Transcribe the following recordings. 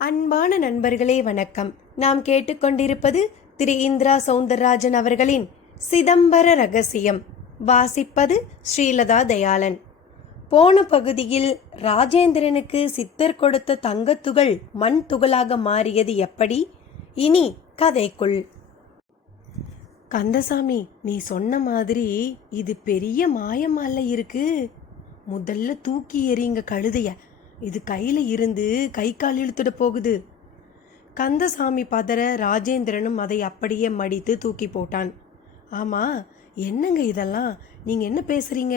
அன்பான நண்பர்களே வணக்கம். நாம் கேட்டுக்கொண்டிருப்பது திரு இந்திரா சௌந்தரராஜன் அவர்களின் சிதம்பர ரகசியம். வாசிப்பது ஸ்ரீலதா தயாளன். போன பகுதியில் ராஜேந்திரனுக்கு சித்தர் கொடுத்த தங்கத்துகள் மண் துகளாக மாறியது எப்படி? இனி கதைக்குள். கந்தசாமி, நீ சொன்ன மாதிரி இது பெரிய மாயமால இருக்கு. முதல்ல தூக்கி எறிங்க கழுதைய. இது கையில் இருந்து கை கால் இழுத்துட போகுது. கந்தசாமி பதற ராஜேந்திரனும் அதை அப்படியே மடித்து தூக்கி போட்டான். ஆமாம், என்னங்க இதெல்லாம், நீங்கள் என்ன பேசுகிறீங்க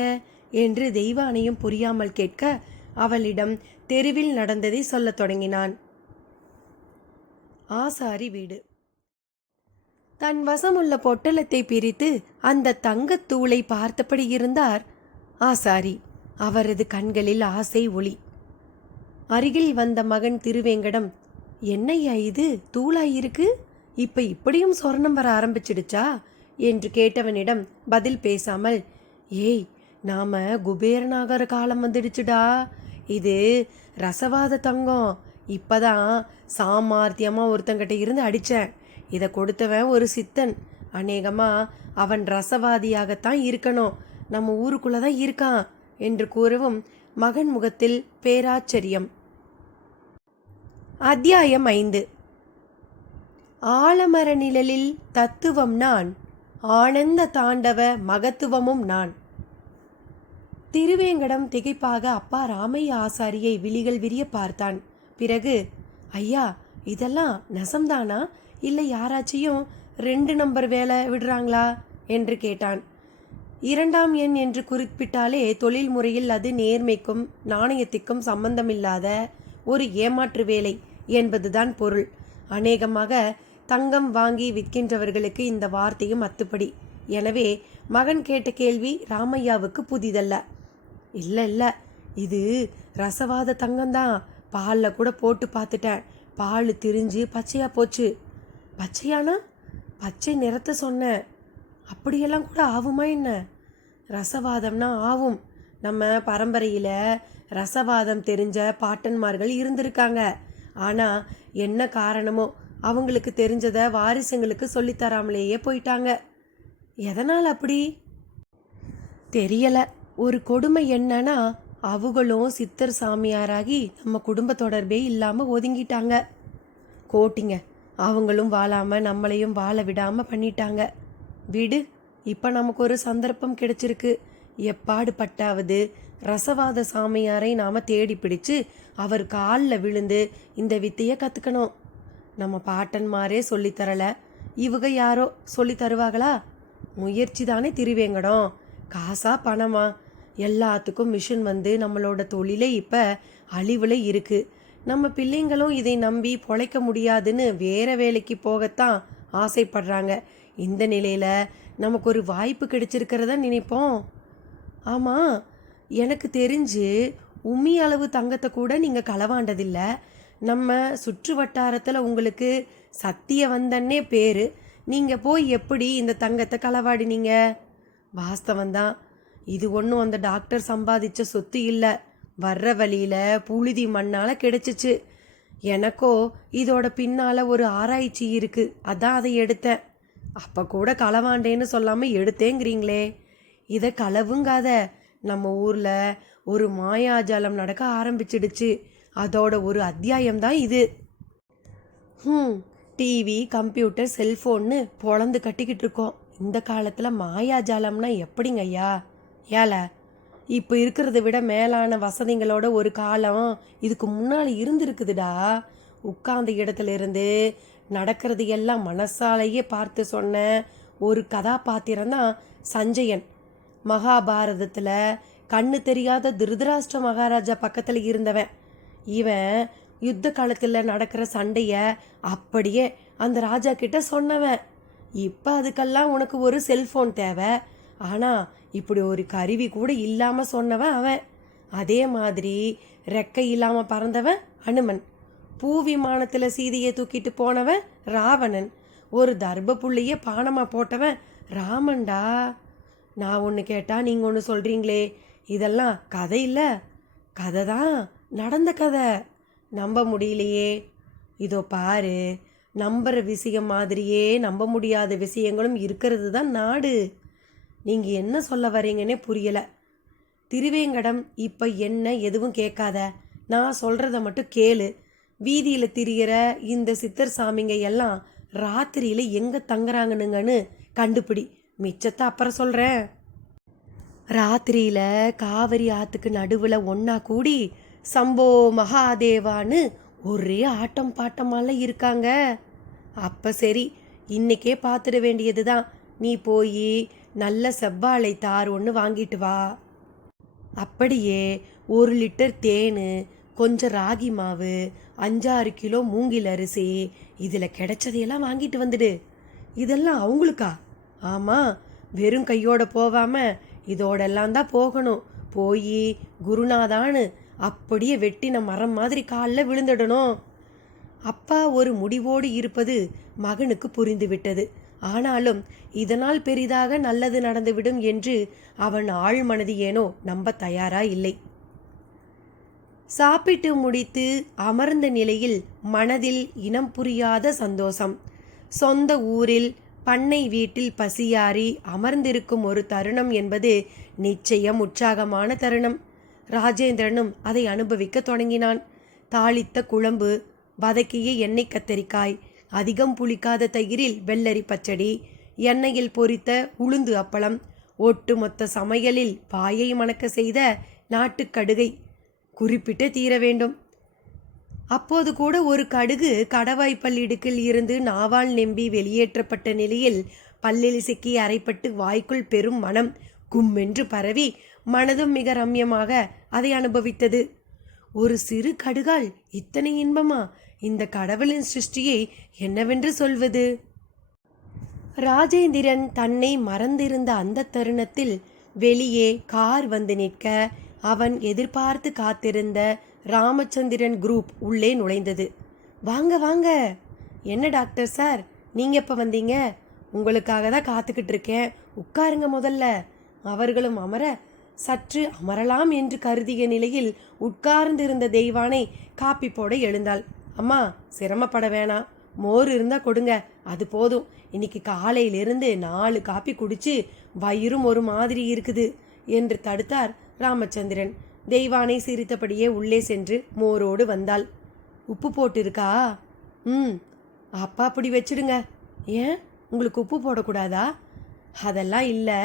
என்று தெய்வானையும் புரியாமல் கேட்க அவளிடம் தெருவில் நடந்ததை சொல்லத் தொடங்கினான். ஆசாரி வீடு. தன் வசமுள்ள பொட்டலத்தை பிரித்து அந்த தங்கத்தூளை பார்த்தபடி இருந்தார் ஆசாரி. அவரது கண்களில் ஆசை ஒளி. அருகில் வந்த மகன் திருவேங்கடம், என்னையா இது தூளாயிருக்கு, இப்ப இப்படியும் சொர்ணம் வர ஆரம்பிச்சிடுச்சா என்று கேட்டவனிடம் பதில் பேசாமல், ஏய், நாம குபேரனாகிற காலம் வந்துடுச்சுடா. இது ரசவாத தங்கம். இப்பதான் சாமார்த்தியமா ஒருத்தங்கிட்ட இருந்து அடிச்சேன். இதை கொடுத்தவன் ஒரு சித்தன். அநேகமா அவன் ரசவாதியாகத்தான் இருக்கணும். நம்ம ஊருக்குள்ளதான் இருக்கான் என்று கூறவும் மகன் முகத்தில் பேராச்சரியம். அத்தியாயம் 5. ஆலமர நிழலில் தத்துவம் நான், ஆனந்த தாண்டவ மகத்துவமும் நான். திருவேங்கடம் திகைப்பாக அப்பா ராமையா ஆசாரியை விழிகள் விரிய பார்த்தான். பிறகு, ஐயா, இதெல்லாம் நெசம்தானா, இல்லை யாராச்சியும் 2 நம்பர் வேலை விடுறாங்களா என்று கேட்டான். 2ஆம் எண் என்று குறிப்பிட்டாலே தொழில் முறையில் அது நேர்மைக்கும் நாணயத்திற்கும் சம்பந்தமில்லாத ஒரு ஏமாற்று வேலை என்பதுதான் பொருள். அநேகமாக தங்கம் வாங்கி விற்கின்றவர்களுக்கு இந்த வார்த்தையும் அத்துப்படி. எனவே மகன் கேட்ட கேள்வி ராமையாவுக்கு புதிதல்ல. இல்லை, இது ரசவாத தங்கம்தான். பாலில் கூட போட்டு பார்த்துட்டேன். பால் திரிஞ்சு பச்சையா போச்சு. பச்சையானா? பச்சை நிறத்தை சொன்னேன். அப்படியெல்லாம் கூட ஆகுமா என்ன? ரசவாதம்னா ஆகும். நம்ம பரம்பரையில் ரசவாதம் தெரிஞ்ச பாட்டன்மார்கள் இருந்திருக்காங்க. ஆனால் என்ன காரணமோ அவங்களுக்கு தெரிஞ்சதை வாரிசுங்களுக்கு சொல்லித்தராமலேயே போயிட்டாங்க. எதனால் அப்படி தெரியல. ஒரு கொடுமை என்னன்னா, அவங்களும் சித்தர் சாமியாராகி நம்ம குடும்ப தொடர்பே இல்லாமல் ஒதுங்கிட்டாங்க. கோட்டிங்க, அவங்களும் வாழாமல் நம்மளையும் வாழ விடாமல் பண்ணிட்டாங்க. விடு, இப்போ நமக்கு ஒரு சந்தர்ப்பம் கிடைச்சிருக்கு. எப்பாடு பட்டாவது ரசவாத சாமியாரை நாம் தேடி பிடிச்சு அவர் காலில் விழுந்து இந்த வித்தையை கற்றுக்கணும். நம்ம பாட்டன்மாரே சொல்லித்தரல, இவங்க யாரோ சொல்லி தருவாங்களா? முயற்சி தானே திருவேங்கடம். காசா பணமா? எல்லாத்துக்கும் மிஷின் வந்து நம்மளோட தொழிலே இப்போ அழிவில் இருக்குது. நம்ம பிள்ளைங்களும் இதை நம்பி பொழைக்க முடியாதுன்னு வேற வேலைக்கு போகத்தான் ஆசைப்படுறாங்க. இந்த நிலையில் நமக்கு ஒரு வாய்ப்பு கிடைச்சிருக்கிறத நினைப்போம். ஆமாம், எனக்கு தெரிஞ்சு உம்மி அளவு தங்கத்தை கூட நீங்கள் களவாண்டதில்லை. நம்ம சுற்று வட்டாரத்தில் உங்களுக்கு சத்திய வந்தன்னே பேர். நீங்கள் போய் எப்படி இந்த தங்கத்தை களவாடினீங்க? வாஸ்தவந்தான், இது ஒன்றும் அந்த டாக்டர் சம்பாதிச்ச சொத்து இல்லை. வர்ற வழியில் புழுதி மண்ணால் கிடைச்சிச்சு. எனக்கோ இதோட பின்னால் ஒரு ஆராய்ச்சி இருக்குது, அதான் அதை எடுத்தேன். அப்போ கூட களவாண்டேன்னு சொல்லாமல் எடுத்தேங்கிறீங்களே, இதை களவுங்காத. நம்ம ஊரில் ஒரு மாயாஜாலம் நடக்க ஆரம்பிச்சிடுச்சு. அதோட ஒரு அத்தியாயம்தான் இது. டிவி, கம்ப்யூட்டர், செல்ஃபோன்னு பொழந்து கட்டிக்கிட்டு இருக்கோம். இந்த காலத்தில் மாயாஜாலம்னா எப்படிங்க ஐயா? ஏல, இப்போ இருக்கிறத விட மேலான வசதிகளோட ஒரு காலம் இதுக்கு முன்னால் இருந்திருக்குதுடா. உட்கார்ந்த இடத்துல இருந்து நடக்கிறது எல்லாம் மனசாலேயே பார்த்து சொன்ன ஒரு கதாபாத்திரம்தான் சஞ்சயன். மகாபாரதத்தில் கண்ணு தெரியாத திருதராஷ்டிர மகாராஜா பக்கத்தில் இருந்தவன். இவன் யுத்த காலத்தில் நடக்கிற சண்டையை அப்படியே அந்த ராஜா கிட்ட சொன்னவன். இப்போ அதுக்கெல்லாம் உனக்கு ஒரு செல்ஃபோன் தேவை. ஆனால் இப்படி ஒரு கருவி கூட இல்லாமல் சொன்னவன் அவன். அதே மாதிரி ரெக்கை இல்லாமல் பறந்தவன் அனுமன். பூ விமானத்தில் சீதையை தூக்கிட்டு போனவன் ராவணன். ஒரு தர்ப புள்ளையே பானமாக போட்டவன் ராமன்டா. நான் ஒன்று கேட்டால் நீங்கள் ஒன்று சொல்கிறீங்களே, இதெல்லாம் கதை இல்லை. கதை தான், நடந்த கதை. நம்ப முடியலையே. இதோ பாரு, நம்புற விஷயம் மாதிரியே நம்ப முடியாத விஷயங்களும் இருக்கிறது தான் நாடு. நீங்கள் என்ன சொல்ல வரீங்கன்னே புரியல. திருவேங்கடம் இப்போ என்ன எதுவும் கேட்காத, நான் சொல்கிறத மட்டும் கேளு. வீதியில் திரியிற இந்த சித்தர் சாமிங்க எல்லாம் ராத்திரியில் எங்கே தங்குறாங்கன்னுங்கன்னு கண்டுபிடி. மிச்சத்தை அப்புறம் சொல்கிறேன். ராத்திரியில் காவிரி ஆற்றுக்கு நடுவில் ஒன்றா கூடி சம்போ மகாதேவான்னு ஒரே ஆட்டம் பாட்டமால இருக்காங்க. அப்போ சரி, இன்னைக்கே பார்த்துட வேண்டியது தான். நீ போய் நல்ல செவ்வாழை தார் ஒன்று வாங்கிட்டு வா. அப்படியே 1 லிட்டர் தேன், கொஞ்சம் ராகி மாவு, 5-6 கிலோ மூங்கில் அரிசி, இதில் கிடைச்சதையெல்லாம் வாங்கிட்டு வந்துடு. இதெல்லாம் அவங்களுக்கா? ஆமாம், வெறும் கையோட போகாமல் இதோடெல்லாம் தான் போகணும். போய் குருநாதான்னு அப்படியே வெட்டின மரம் மாதிரி காலில் விழுந்துடணும். அப்பா ஒரு முடிவோடு இருப்பது மகனுக்கு புரிந்துவிட்டது. ஆனாலும் இதனால் பெரிதாக நல்லது நடந்துவிடும் என்று அவன் ஆழ்மனது ஏனோ நம்ப தயாரா இல்லை. சாப்பிட்டு முடித்து அமர்ந்த நிலையில் மனதில் இனம் புரியாத சந்தோஷம். சொந்த ஊரில் பண்ணை வீட்டில் பசியாறி அமர்ந்திருக்கும் ஒரு தருணம் என்பது நிச்சயம் உற்சாகமான தருணம். ராஜேந்திரனும் அதை அனுபவிக்க தொடங்கினான். தாளித்த குழம்பு, வதக்கிய எண்ணெய் கத்தரிக்காய், அதிகம் புளிக்காத தயிரில் வெள்ளரி பச்சடி, எண்ணெயில் பொரித்த உளுந்து அப்பளம், ஒட்டுமொத்த சமையலில் பாயை மணக்க செய்த நாட்டுக்கடுகை குறிப்பிட்டு தீர வேண்டும். அப்போது கூட ஒரு கடுகு கடவாய்ப்பல் இடுக்கில் இருந்து நாவால் நெம்பி வெளியேற்றப்பட்ட நிலையில் பல்லில் சிக்கி அரைப்பட்டு வாய்க்குள் பெரும் மனம் கும்மென்று பரவி மனதும் மிக ரம்யமாக அதை அனுபவித்தது. ஒரு சிறு கடுகால் இத்தனை இன்பமா? இந்த கடவுளின் சிருஷ்டியை என்னவென்று சொல்வது? ராஜேந்திரன் தன்னை மறந்திருந்த அந்த தருணத்தில் வெளியே கார் வந்து நிற்க அவன் எதிர்பார்த்து காத்திருந்த ராமச்சந்திரன் குரூப் உள்ளே நுழைந்தது. வாங்க வாங்க. என்ன டாக்டர் சார், நீங்கள் எப்போ வந்தீங்க? உங்களுக்காக தான் காத்துக்கிட்டு இருக்கேன், உட்காருங்க முதல்ல. அவர்களும் அமர சற்று அமரலாம் என்று கருதிய நிலையில் உட்கார்ந்திருந்த தெய்வானை காப்பி போட எழுந்தாள். அம்மா, சிரமப்பட வேணாம், மோர் இருந்தால் கொடுங்க, அது போதும். இன்னைக்கு காலையிலிருந்து 4 காப்பி குடிச்சு வயிறும் ஒரு மாதிரி இருக்குது என்று தடுத்தார் ராமச்சந்திரன். தெய்வானை சிரித்தபடியே உள்ளே சென்று மோரோடு வந்தாள். உப்பு போட்டு இருக்கா? அப்பா அப்படி வச்சிடுங்க. ஏன், உங்களுக்கு உப்பு போடக்கூடாதா? அதெல்லாம் இல்லை,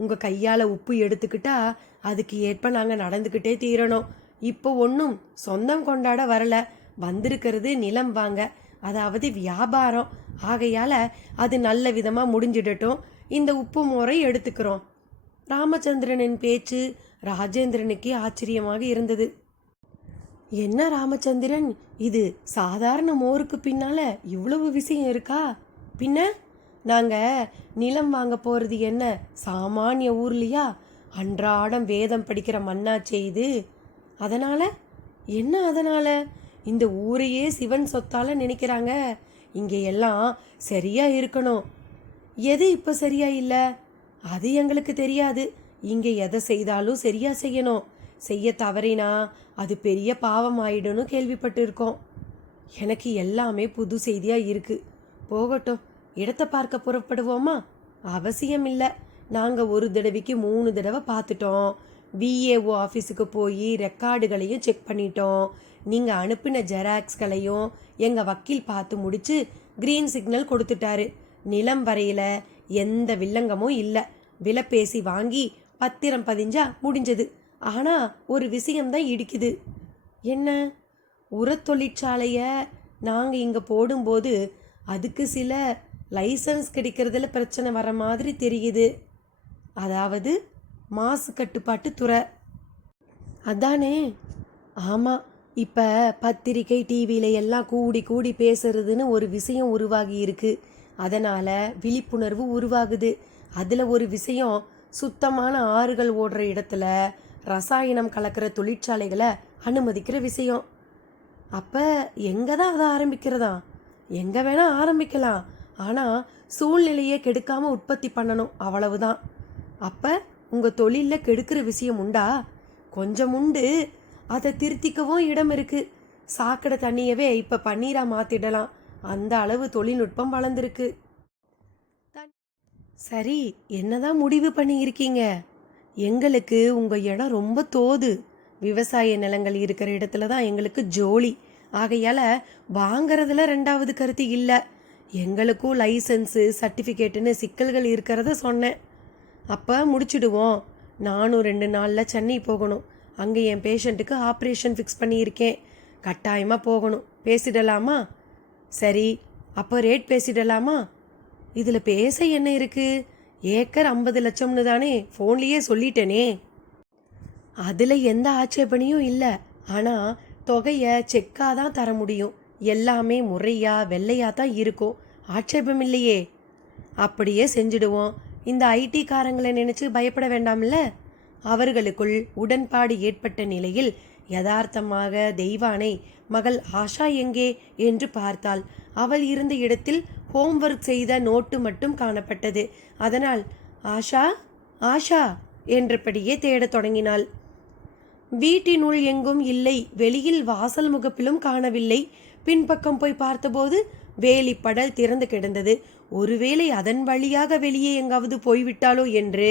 உங்கள் கையால் உப்பு எடுத்துக்கிட்டா அதுக்கு ஏற்ப நாங்கள் நடந்துக்கிட்டே தீரணும். இப்போ ஒன்றும் சொந்தம் கொண்டாட வரல, வந்திருக்கிறது நிலம் வாங்க, அதாவது வியாபாரம். ஆகையால் அது நல்ல விதமாக முடிஞ்சிடட்டும், இந்த உப்பு மோரை எடுத்துக்கிறோம். ராமச்சந்திரனின் பேச்சு ராஜேந்திரனுக்கே ஆச்சரியமாக இருந்தது. என்ன ராமச்சந்திரன், இது சாதாரண மோருக்கு பின்னால இவ்வளவு விஷயம் இருக்கா? பின்ன நாங்கள் நிலம் வாங்க போகிறது என்ன சாமானிய ஊர்லையா? அன்றாடம் வேதம் படிக்கிற மண்ணாச்சே இது. அதனால் என்ன? அதனால் இந்த ஊரையே சிவன் சொத்தால் நினைக்கிறாங்க. இங்கே எல்லாம் சரியா இருக்கணும். எது இப்போ சரியா இல்லை அது எங்களுக்கு தெரியாது. இங்கே எதை செய்தாலும் சரியா செய்யணும். செய்ய தவறினா அது பெரிய பாவம் ஆயிடும்னு கேள்விப்பட்டு இருக்கோம். எனக்கு எல்லாமே புது செய்தியாக இருக்குது. போகட்டும், இடத்தை பார்க்க புறப்படுவோமா? அவசியம் இல்லை, நாங்கள் ஒரு தடவைக்கு 3 தடவை பார்த்துட்டோம். விஏஓ ஆஃபீஸுக்கு போய் ரெக்கார்டுகளையும் செக் பண்ணிட்டோம். நீங்கள் அனுப்பின ஜெராக்ஸ்களையும் எங்கள் வக்கீல் பார்த்து முடித்து க்ரீன் சிக்னல் கொடுத்துட்டாரு. நிலம் வரையில் எந்த வில்லங்கமும் இல்லை. விலை பேசி வாங்கி பத்திரம் பதிஞ்சா முடிஞ்சது. ஆனால் ஒரு விஷயம்தான் இடிக்குது. என்ன? உரத் தொழிற்சாலையை நாங்கள் இங்கே போடும்போது அதுக்கு சில லைசன்ஸ் கிடைக்கிறதுல பிரச்சனை வர மாதிரி தெரியுது. அதாவது மாசு கட்டுப்பாட்டு துறை. அதானே? ஆமாம், இப்போ பத்திரிக்கை டிவியில் எல்லாம் கூடி கூடி பேசுறதுன்னு ஒரு விஷயம் உருவாகி இருக்கு. அதனால் விழிப்புணர்வு உருவாகுது. அதில் ஒரு விஷயம், சுத்தமான ஆறுகள் ஓடுற இடத்துல ரசாயனம் கலக்கிற தொழிற்சாலைகளை அனுமதிக்கிற விஷயம். அப்போ எங்கே தான் அதை ஆரம்பிக்கிறதா? எங்கே வேணால் ஆரம்பிக்கலாம், ஆனால் சூழ்நிலையை கெடுக்காமல் உற்பத்தி பண்ணணும், அவ்வளவுதான். அப்போ உங்கள் தொழிலில் கெடுக்கிற விஷயம் உண்டா? கொஞ்சம் உண்டு, அதை திருத்திக்கவும் இடம் இருக்குது. சாக்கடை தண்ணியவே இப்போ பன்னீரா மாத்திடலாம். அந்த அளவு தொழில்நுட்பம் வளர்ந்துருக்கு. சரி, என்னதான் முடிவு பண்ணியிருக்கீங்க? எங்களுக்கு உங்க இடம் ரொம்ப தோது. விவசாய நிலங்கள் இருக்கிற இடத்துல தான் எங்களுக்கு ஜோலி. ஆகையால வாங்கறதுல ரெண்டாவது கருத்து இல்லை. எங்களுக்கும் லைசன்ஸு சர்டிஃபிகேட்டுன்னு சிக்கல்கள் இருக்கிறத சொன்னேன். அப்போ முடிச்சிடுவோம். நானும் 2 நாளில் சென்னை போகணும். அங்கே என் பேஷண்ட்டுக்கு ஆப்ரேஷன் ஃபிக்ஸ் பண்ணியிருக்கேன். கட்டாயமாக போகணும். பேசிடலாமா? சரி, அப்போ ரேட் பேசிடலாமா? இதில் பேச என்ன இருக்கு? ஏக்கர் 50 லட்சம்னு தானே ஃபோன்லேயே சொல்லிட்டேனே. அதில் எந்த ஆட்சேபனையும் இல்லை. ஆனால் தொகையை செக்காக தான் தர முடியும். எல்லாமே முறையா வெள்ளையாக தான் இருக்கும். ஆட்சேபம் இல்லையே. அப்படியே செஞ்சிடுவோம். இந்த ஐடி காரங்களை நினைச்சு பயப்பட வேண்டாம்ல. அவர்களுக்குள் உடன்பாடு ஏற்பட்ட நிலையில் யதார்த்தமாக தெய்வானை மகள் ஆஷா எங்கே என்று பார்த்தாள். அவள் இருந்த இடத்தில் ஹோம்ஒர்க் செய்த நோட்டு மட்டும் காணப்பட்டது. அதனால் ஆஷா ஆஷா என்றபடியே தேடத் தொடங்கினாள். வீட்டினுள் எங்கும் இல்லை. வெளியில் வாசல் முகப்பிலும் காணவில்லை. பின்பக்கம் போய் பார்த்தபோது வேலிப்படல் திறந்து கிடந்தது. ஒருவேளை அதன் வழியாக வெளியே எங்காவது போய்விட்டாளோ என்று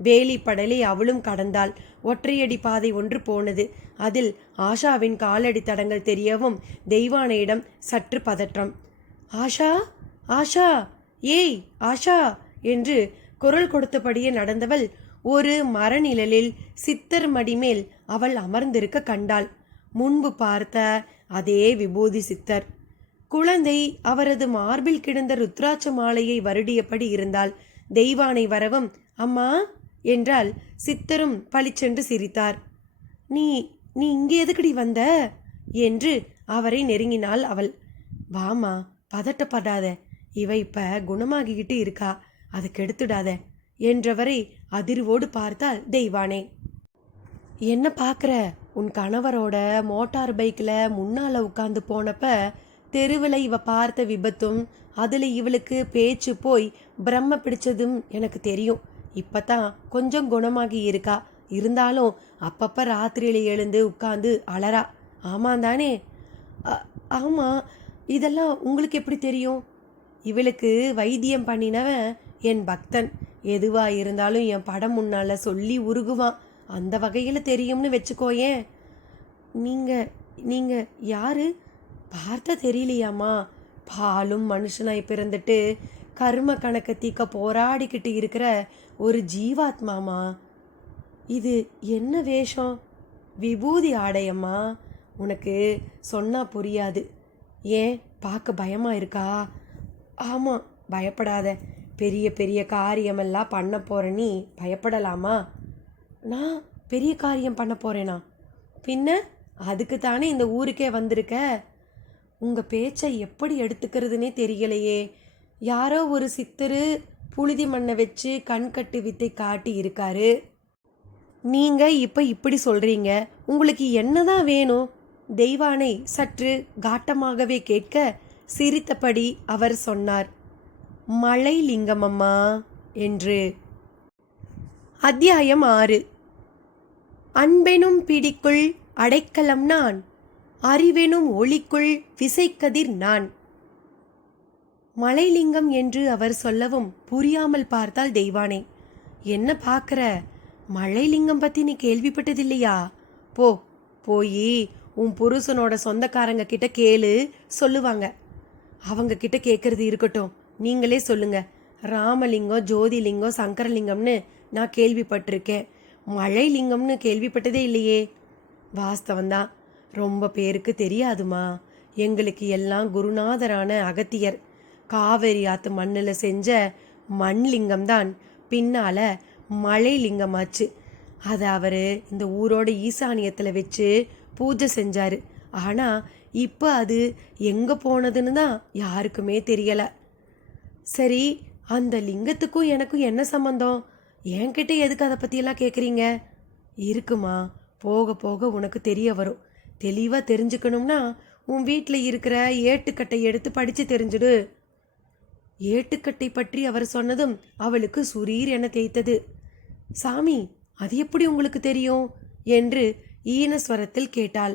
வேலிப்படலை அவளும் கடந்தாள். ஒற்றையடி பாதை ஒன்று போனது. அதில் ஆஷாவின் காலடி தடங்கள் தெரியவும் தெய்வானையிடம் சற்று பதற்றம். ஆஷா ஆஷா, ஏய் ஆஷா என்று குரல் கொடுத்தபடியே நடந்தவள் ஒரு மரநிழலில் சித்தர் மடிமேல் அவள் அமர்ந்திருக்க கண்டாள். முன்பு பார்த்த அதே விபூதி சித்தர். குழந்தை அவரது மார்பில் கிடந்த ருத்ராட்ச மாலையை வருடியபடி இருந்தாள். தெய்வானை வரவும் அம்மா என்றால் சித்தரும் பளிச்சென்று சிரித்தார். நீ நீ இங்கே எதுக்கடி வந்த என்று அவரை நெருங்கினாள் அவள். வாமா, பதட்டப்படாத, இவ இப்ப குணமாகிக்கிட்டு இருக்கா, அதை கெடுத்துடாத என்றவரை அதிர்வோடு பார்த்தாள் தெய்வானே. என்ன பார்க்குற? உன் கணவரோட மோட்டார் பைக்கில் முன்னால் உட்காந்து போனப்ப தெருவில் இவ பார்த்த விபத்தும் அதில் இவளுக்கு பேச்சு போய் பிரம்ம பிடிச்சதும் எனக்கு தெரியும். இப்போ தான் கொஞ்சம் குணமாகி இருக்கா. இருந்தாலும் அப்பப்போ ராத்திரியில் எழுந்து உட்காந்து அலறா. ஆமாம் தானே? ஆமாம். இதெல்லாம் உங்களுக்கு எப்படி தெரியும்? இவளுக்கு வைத்தியம் பண்ணினவன் என் பக்தன். எதுவாக இருந்தாலும் என் படம் முன்னால் சொல்லி உருகுவான். அந்த வகையில் தெரியும்னு வச்சுக்கோயேன். நீங்கள் யாரு? பார்த்த தெரியலையாம்மா? பாலும் மனுஷனாய் பிறந்துட்டு கர்ம கணக்கை தீக்க போராடிக்கிட்டு இருக்கிற ஒரு ஜீவாத்மாமா. இது என்ன வேஷம்? விபூதி ஆடையம்மா. உனக்கு சொன்னால் புரியாது. ஏன் பார்க்க பயமாக இருக்கா? ஆமாம், பயப்படாத. பெரிய பெரிய காரியமெல்லாம் பண்ண போகிற நீ பயப்படலாமா? நான் பெரிய காரியம் பண்ண போகிறேனா? பின்ன அதுக்கு தானே இந்த ஊருக்கே வந்திருக்க. உங்கள் பேச்சை எப்படி எடுத்துக்கிறதுனே தெரியலையே. யாரோ ஒரு சித்தரு புழுதி மண்ணை வச்சு கண்கட்டு வித்தை காட்டி இருக்காரு. நீங்கள் இப்போ இப்படி சொல்கிறீங்க. உங்களுக்கு என்னதான் வேணும்? தெய்வானை சற்று காட்டமாகவே கேட்க சிரித்தபடி அவர் சொன்னார். மலை லிங்கமம்மா என்று. அத்தியாயம் 6. அன்பெனும் பிடிக்குள் அடைக்கலம் நான், அறிவெனும் ஒளிக்குள் விசைக்கதிர் நான். மலைலிங்கம் என்று அவர் சொல்லவும் புரியாமல் பார்த்தால் தெய்வானை. என்ன பார்க்குற? மலைலிங்கம் பற்றி நீ கேள்விப்பட்டதில்லையா? போய் உன் புருஷனோட சொந்தக்காரங்க கிட்ட கேளு, சொல்லுவாங்க. அவங்க கிட்ட கேட்கறது இருக்கட்டும், நீங்களே சொல்லுங்க. ராமலிங்கம், ஜோதிலிங்கம், சங்கரலிங்கம்னு நான் கேள்விப்பட்டிருக்கேன். மலைலிங்கம்னு கேள்விப்பட்டதே இல்லையே. வாஸ்தவந்தான், ரொம்ப பேருக்கு தெரியாதுமா. எங்களுக்கு எல்லாம் குருநாதரான அகத்தியர் காவேரி ஆத்து மண்ணில் செஞ்ச மண்லிங்கம்தான் பின்னால் மலை லிங்கமாச்சு. அதை அவர் இந்த ஊரோட ஈசானியத்தில் வச்சு பூஜை செஞ்சார். ஆனால் இப்போ அது எங்கே போனதுன்னு தான் யாருக்குமே தெரியலை. சரி, அந்த லிங்கத்துக்கும் எனக்கும் என்ன சம்மந்தம்? என்கிட்ட எதுக்கு அதை பற்றியெல்லாம் கேட்குறீங்க? இருக்குமா, போக போக உனக்கு தெரிய வரும். தெளிவாக தெரிஞ்சுக்கணும்னா உன் வீட்டில் இருக்கிற ஏட்டுக்கட்டை எடுத்து படித்து தெரிஞ்சுடு. ஏட்டுக்கட்டை பற்றி அவர் சொன்னதும் அவளுக்கு சுரீர் என தேய்த்தது. சாமி, அது எப்படி உங்களுக்கு தெரியும் என்று ஈனஸ்வரத்தில் கேட்டாள்.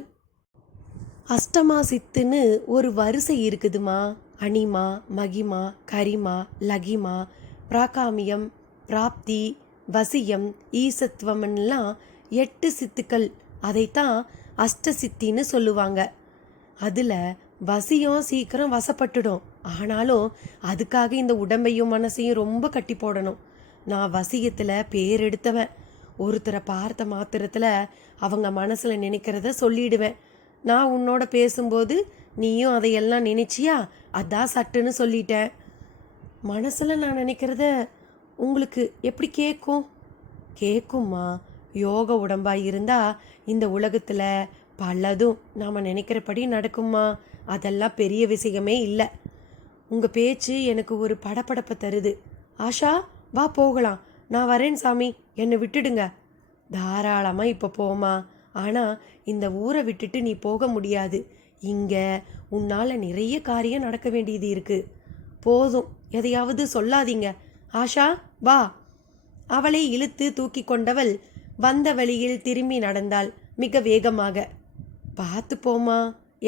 அஷ்டமா சித்துன்னு ஒரு வரிசை இருக்குதுமா. அனிமா, மகிமா, கரிமா, லகிமா, பிராகாமியம், பிராப்தி, வசியம், ஈசத்துவம்லாம் 8 சித்துக்கள். அதைத்தான் அஷ்ட சித்தின்னு சொல்லுவாங்க. அதில் வசியம் சீக்கிரம் வசப்பட்டுடும். ஆனாலும் அதுக்காக இந்த உடம்பையும் மனசையும் ரொம்ப கட்டி போடணும். நான் வசியத்தில் பேர் எடுத்தவன். ஒருத்தரை பார்த்த மாத்திரத்தில் அவங்க மனசில் நினைக்கிறத சொல்லிடுவேன். நான் உன்னோட பேசும்போது நீயும் அதையெல்லாம் நினைச்சியா, அதான் சட்டுன்னு சொல்லிட்டேன். மனசில் நான் நினைக்கிறத உங்களுக்கு எப்படி கேட்கும்? கேட்கும்மா. யோக உடம்பாக இருந்தால் இந்த உலகத்தில் பலதும் நாம் நினைக்கிறபடி நடக்கும்மா. அதெல்லாம் பெரிய விஷயமே இல்லை. உங்கள் பேச்சு எனக்கு ஒரு படபடப்பை தருது. ஆஷா, வா போகலாம். நான் வரேன் சாமி, என்னை விட்டுடுங்க. தாராளமாக இப்போ போமா. ஆனால் இந்த ஊரை விட்டுட்டு நீ போக முடியாது. இங்கே உன்னால் நிறைய காரியம் நடக்க வேண்டியது இருக்குது. போதும், எதையாவது சொல்லாதீங்க. ஆஷா, வா. அவளை இழுத்து தூக்கி கொண்டவள் வந்த வழியில் திரும்பி நடந்தாள், மிக வேகமாக. பார்த்து போமா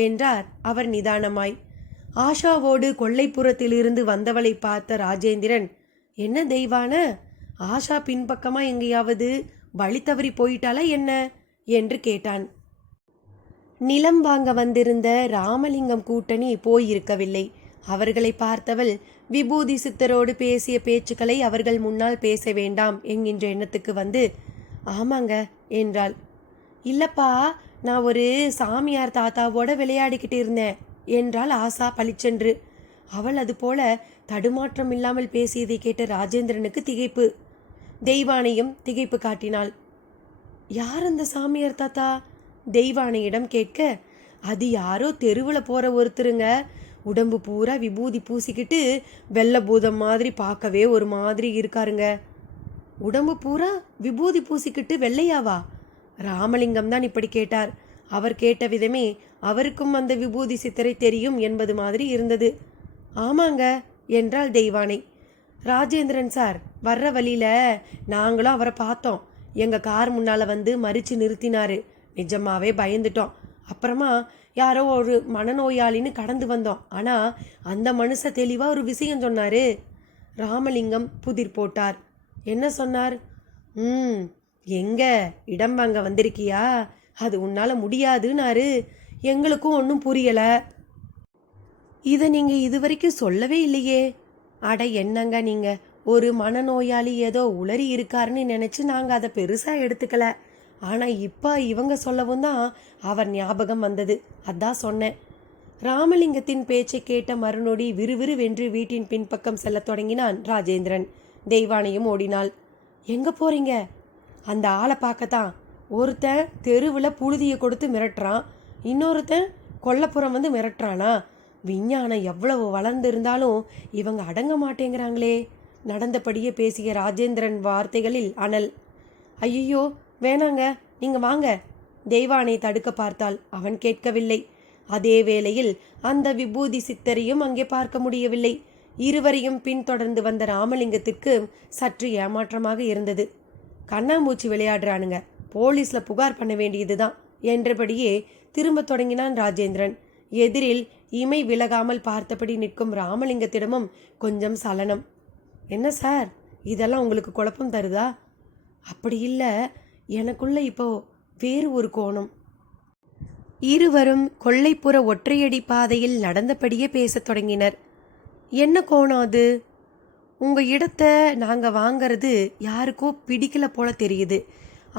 என்றார் அவர் நிதானமாய். ஆஷாவோடு கொல்லைப்புறத்திலிருந்து வந்தவளை பார்த்த ராஜேந்திரன், என்ன தெய்வான, ஆஷா பின்பக்கமா எங்கேயாவது வழி தவறி போயிட்டாளா என்ன என்று கேட்டான். நிலம் வாங்க வந்திருந்த ராமலிங்கம் கூட்டணி போயிருக்கவில்லை. அவர்களை பார்த்தவள் விபூதி சித்தரோடு பேசிய பேச்சுக்களை அவர்கள் முன்னால் பேச வேண்டாம் என்கின்ற எண்ணத்துக்கு வந்து, ஆமாங்க என்றாள். இல்லப்பா, நான் ஒரு சாமியார் தாத்தாவோட விளையாடிக்கிட்டு இருந்தேன் என்றாள் ஆசா பளிச்சென்று. அவள் அதுபோல தடுமாற்றம் இல்லாமல் பேசியதை கேட்ட ராஜேந்திரனுக்கு திகைப்பு. தெய்வானையும் திகைப்பு காட்டினாள். யார் அந்த சாமியார் தாத்தா? தெய்வானையிடம் கேட்க, அது யாரோ தெருவில் போகிற ஒருத்தருங்க. உடம்பு பூரா விபூதி பூசிக்கிட்டு வெள்ளை பூதம் மாதிரி பார்க்கவே ஒரு மாதிரி இருக்காருங்க. உடம்பு பூரா விபூதி பூசிக்கிட்டு வெள்ளையாவா? ராமலிங்கம் தான் இப்படி கேட்டார். அவர் கேட்ட விதமே அவருக்கும் அந்த விபூதி சித்தரை தெரியும் என்பது மாதிரி இருந்தது. ஆமாங்க என்றாள் தெய்வானை. ராஜேந்திரன் சார் வர்ற வழியில் நாங்களும் அவரை பார்த்தோம். எங்கள் கார் முன்னால் வந்து மறித்து நிறுத்தினாரு. நிஜமாவே பயந்துட்டோம். அப்புறமா யாரோ ஒரு மனநோயாளின்னு கடந்து வந்தோம். ஆனால் அந்த மனுஷ தெளிவாக ஒரு விஷயம் சொன்னார். ராமலிங்கம் புதிர் போட்டார். என்ன சொன்னார்? எங்கே இடம் வாங்க வந்திருக்கியா? அது உன்னால் முடியாதுன்னாரு. எங்களுக்கும் ஒன்றும் புரியலை. இதை நீங்கள் இதுவரைக்கும் சொல்லவே இல்லையே. அட என்னங்க நீங்கள், ஒரு மனநோயாளி ஏதோ உளறி இருக்காருன்னு நினச்சி நாங்கள் அதை பெருசாக எடுத்துக்கல. ஆனால் இப்போ இவங்க சொல்லவும் தான் அவர் ஞாபகம் வந்தது. அதான் சொன்னேன். ராமலிங்கத்தின் பேச்சை கேட்ட மறுநொடி விறுவிறுவென்று வீட்டின் பின்பக்கம் செல்லத் தொடங்கினான் ராஜேந்திரன். தெய்வானையும் ஓடினாள். எங்கே போகிறீங்க? அந்த ஆளை பார்க்கத்தான். ஒருத்தன் தெருவில் புழுதியை கொடுத்து மிரட்டுறான், இன்னொருத்தன் கொல்லப்புறம் வந்து மிரட்டுறானா? விஞ்ஞானம் எவ்வளவு வளர்ந்திருந்தாலும் இவங்க அடங்க மாட்டேங்கிறாங்களே. நடந்தபடியே பேசிய ராஜேந்திரன் வார்த்தைகளில் அனல். ஐயோ வேணாங்க, நீங்கள் வாங்க. தெய்வானை தடுக்க பார்த்தாள். அவன் கேட்கவில்லை. அதே வேளையில் அந்த விபூதி சித்தரையும் அங்கே பார்க்க முடியவில்லை. இருவரையும் பின்தொடர்ந்து வந்த ராமலிங்கத்திற்கு சற்று ஏமாற்றமாக இருந்தது. கண்ணாமூச்சி விளையாடுறானுங்க, போலீஸில் புகார் பண்ண வேண்டியதுதான் என்றபடியே திரும்ப தொடங்கினான் ராஜேந்திரன். எதிரில் இமை விலகாமல் பார்த்தபடி நிற்கும் ராமலிங்கத்திடமும் கொஞ்சம் சலனம். என்ன சார், இதெல்லாம் உங்களுக்கு குழப்பம் தருதா? அப்படி இல்லை, எனக்குள்ள இப்போ வேறு ஒரு கோணம். இருவரும் கொல்லைப்புற ஒற்றையடி பாதையில் நடந்தபடியே பேசத் தொடங்கினர். என்ன கோணம் அது? உங்கள் இடத்த நாங்கள் வாங்கிறது யாருக்கோ பிடிக்கல போல தெரியுது.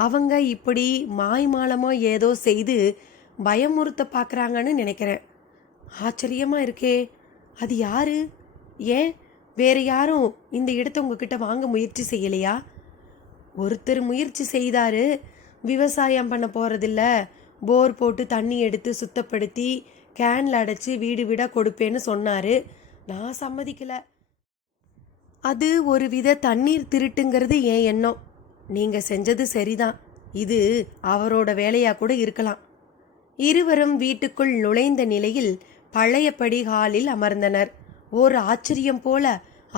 அவங்க இப்படி மாய்மாலமோ ஏதோ செய்து பயமுறுத்த பார்க்குறாங்கன்னு நினைக்கிறேன். ஆச்சரியமாக இருக்கே. அது யாரு? ஏன் வேறு யாரும் இந்த இடத்த உங்ககிட்ட வாங்க முயற்சி செய்யலையா? ஒருத்தர் முயற்சி செய்தார். விவசாயம் பண்ண போகிறதில்ல, போர் போட்டு தண்ணி எடுத்து சுத்தப்படுத்தி கேனில் அடைச்சி வீடு வீடாக கொடுப்பேன்னு சொன்னார். நான் சம்மதிக்கலை. அது ஒரு வித தண்ணீர் திருட்டுங்கிறது என் எண்ணம். நீங்கள் செஞ்சது சரிதான். இது அவரோட வேலையாக கூட இருக்கலாம். இருவரும் வீட்டுக்குள் நுழைந்த நிலையில் பழையபடி ஹாலில் அமர்ந்தனர். ஓர் ஆச்சரியம் போல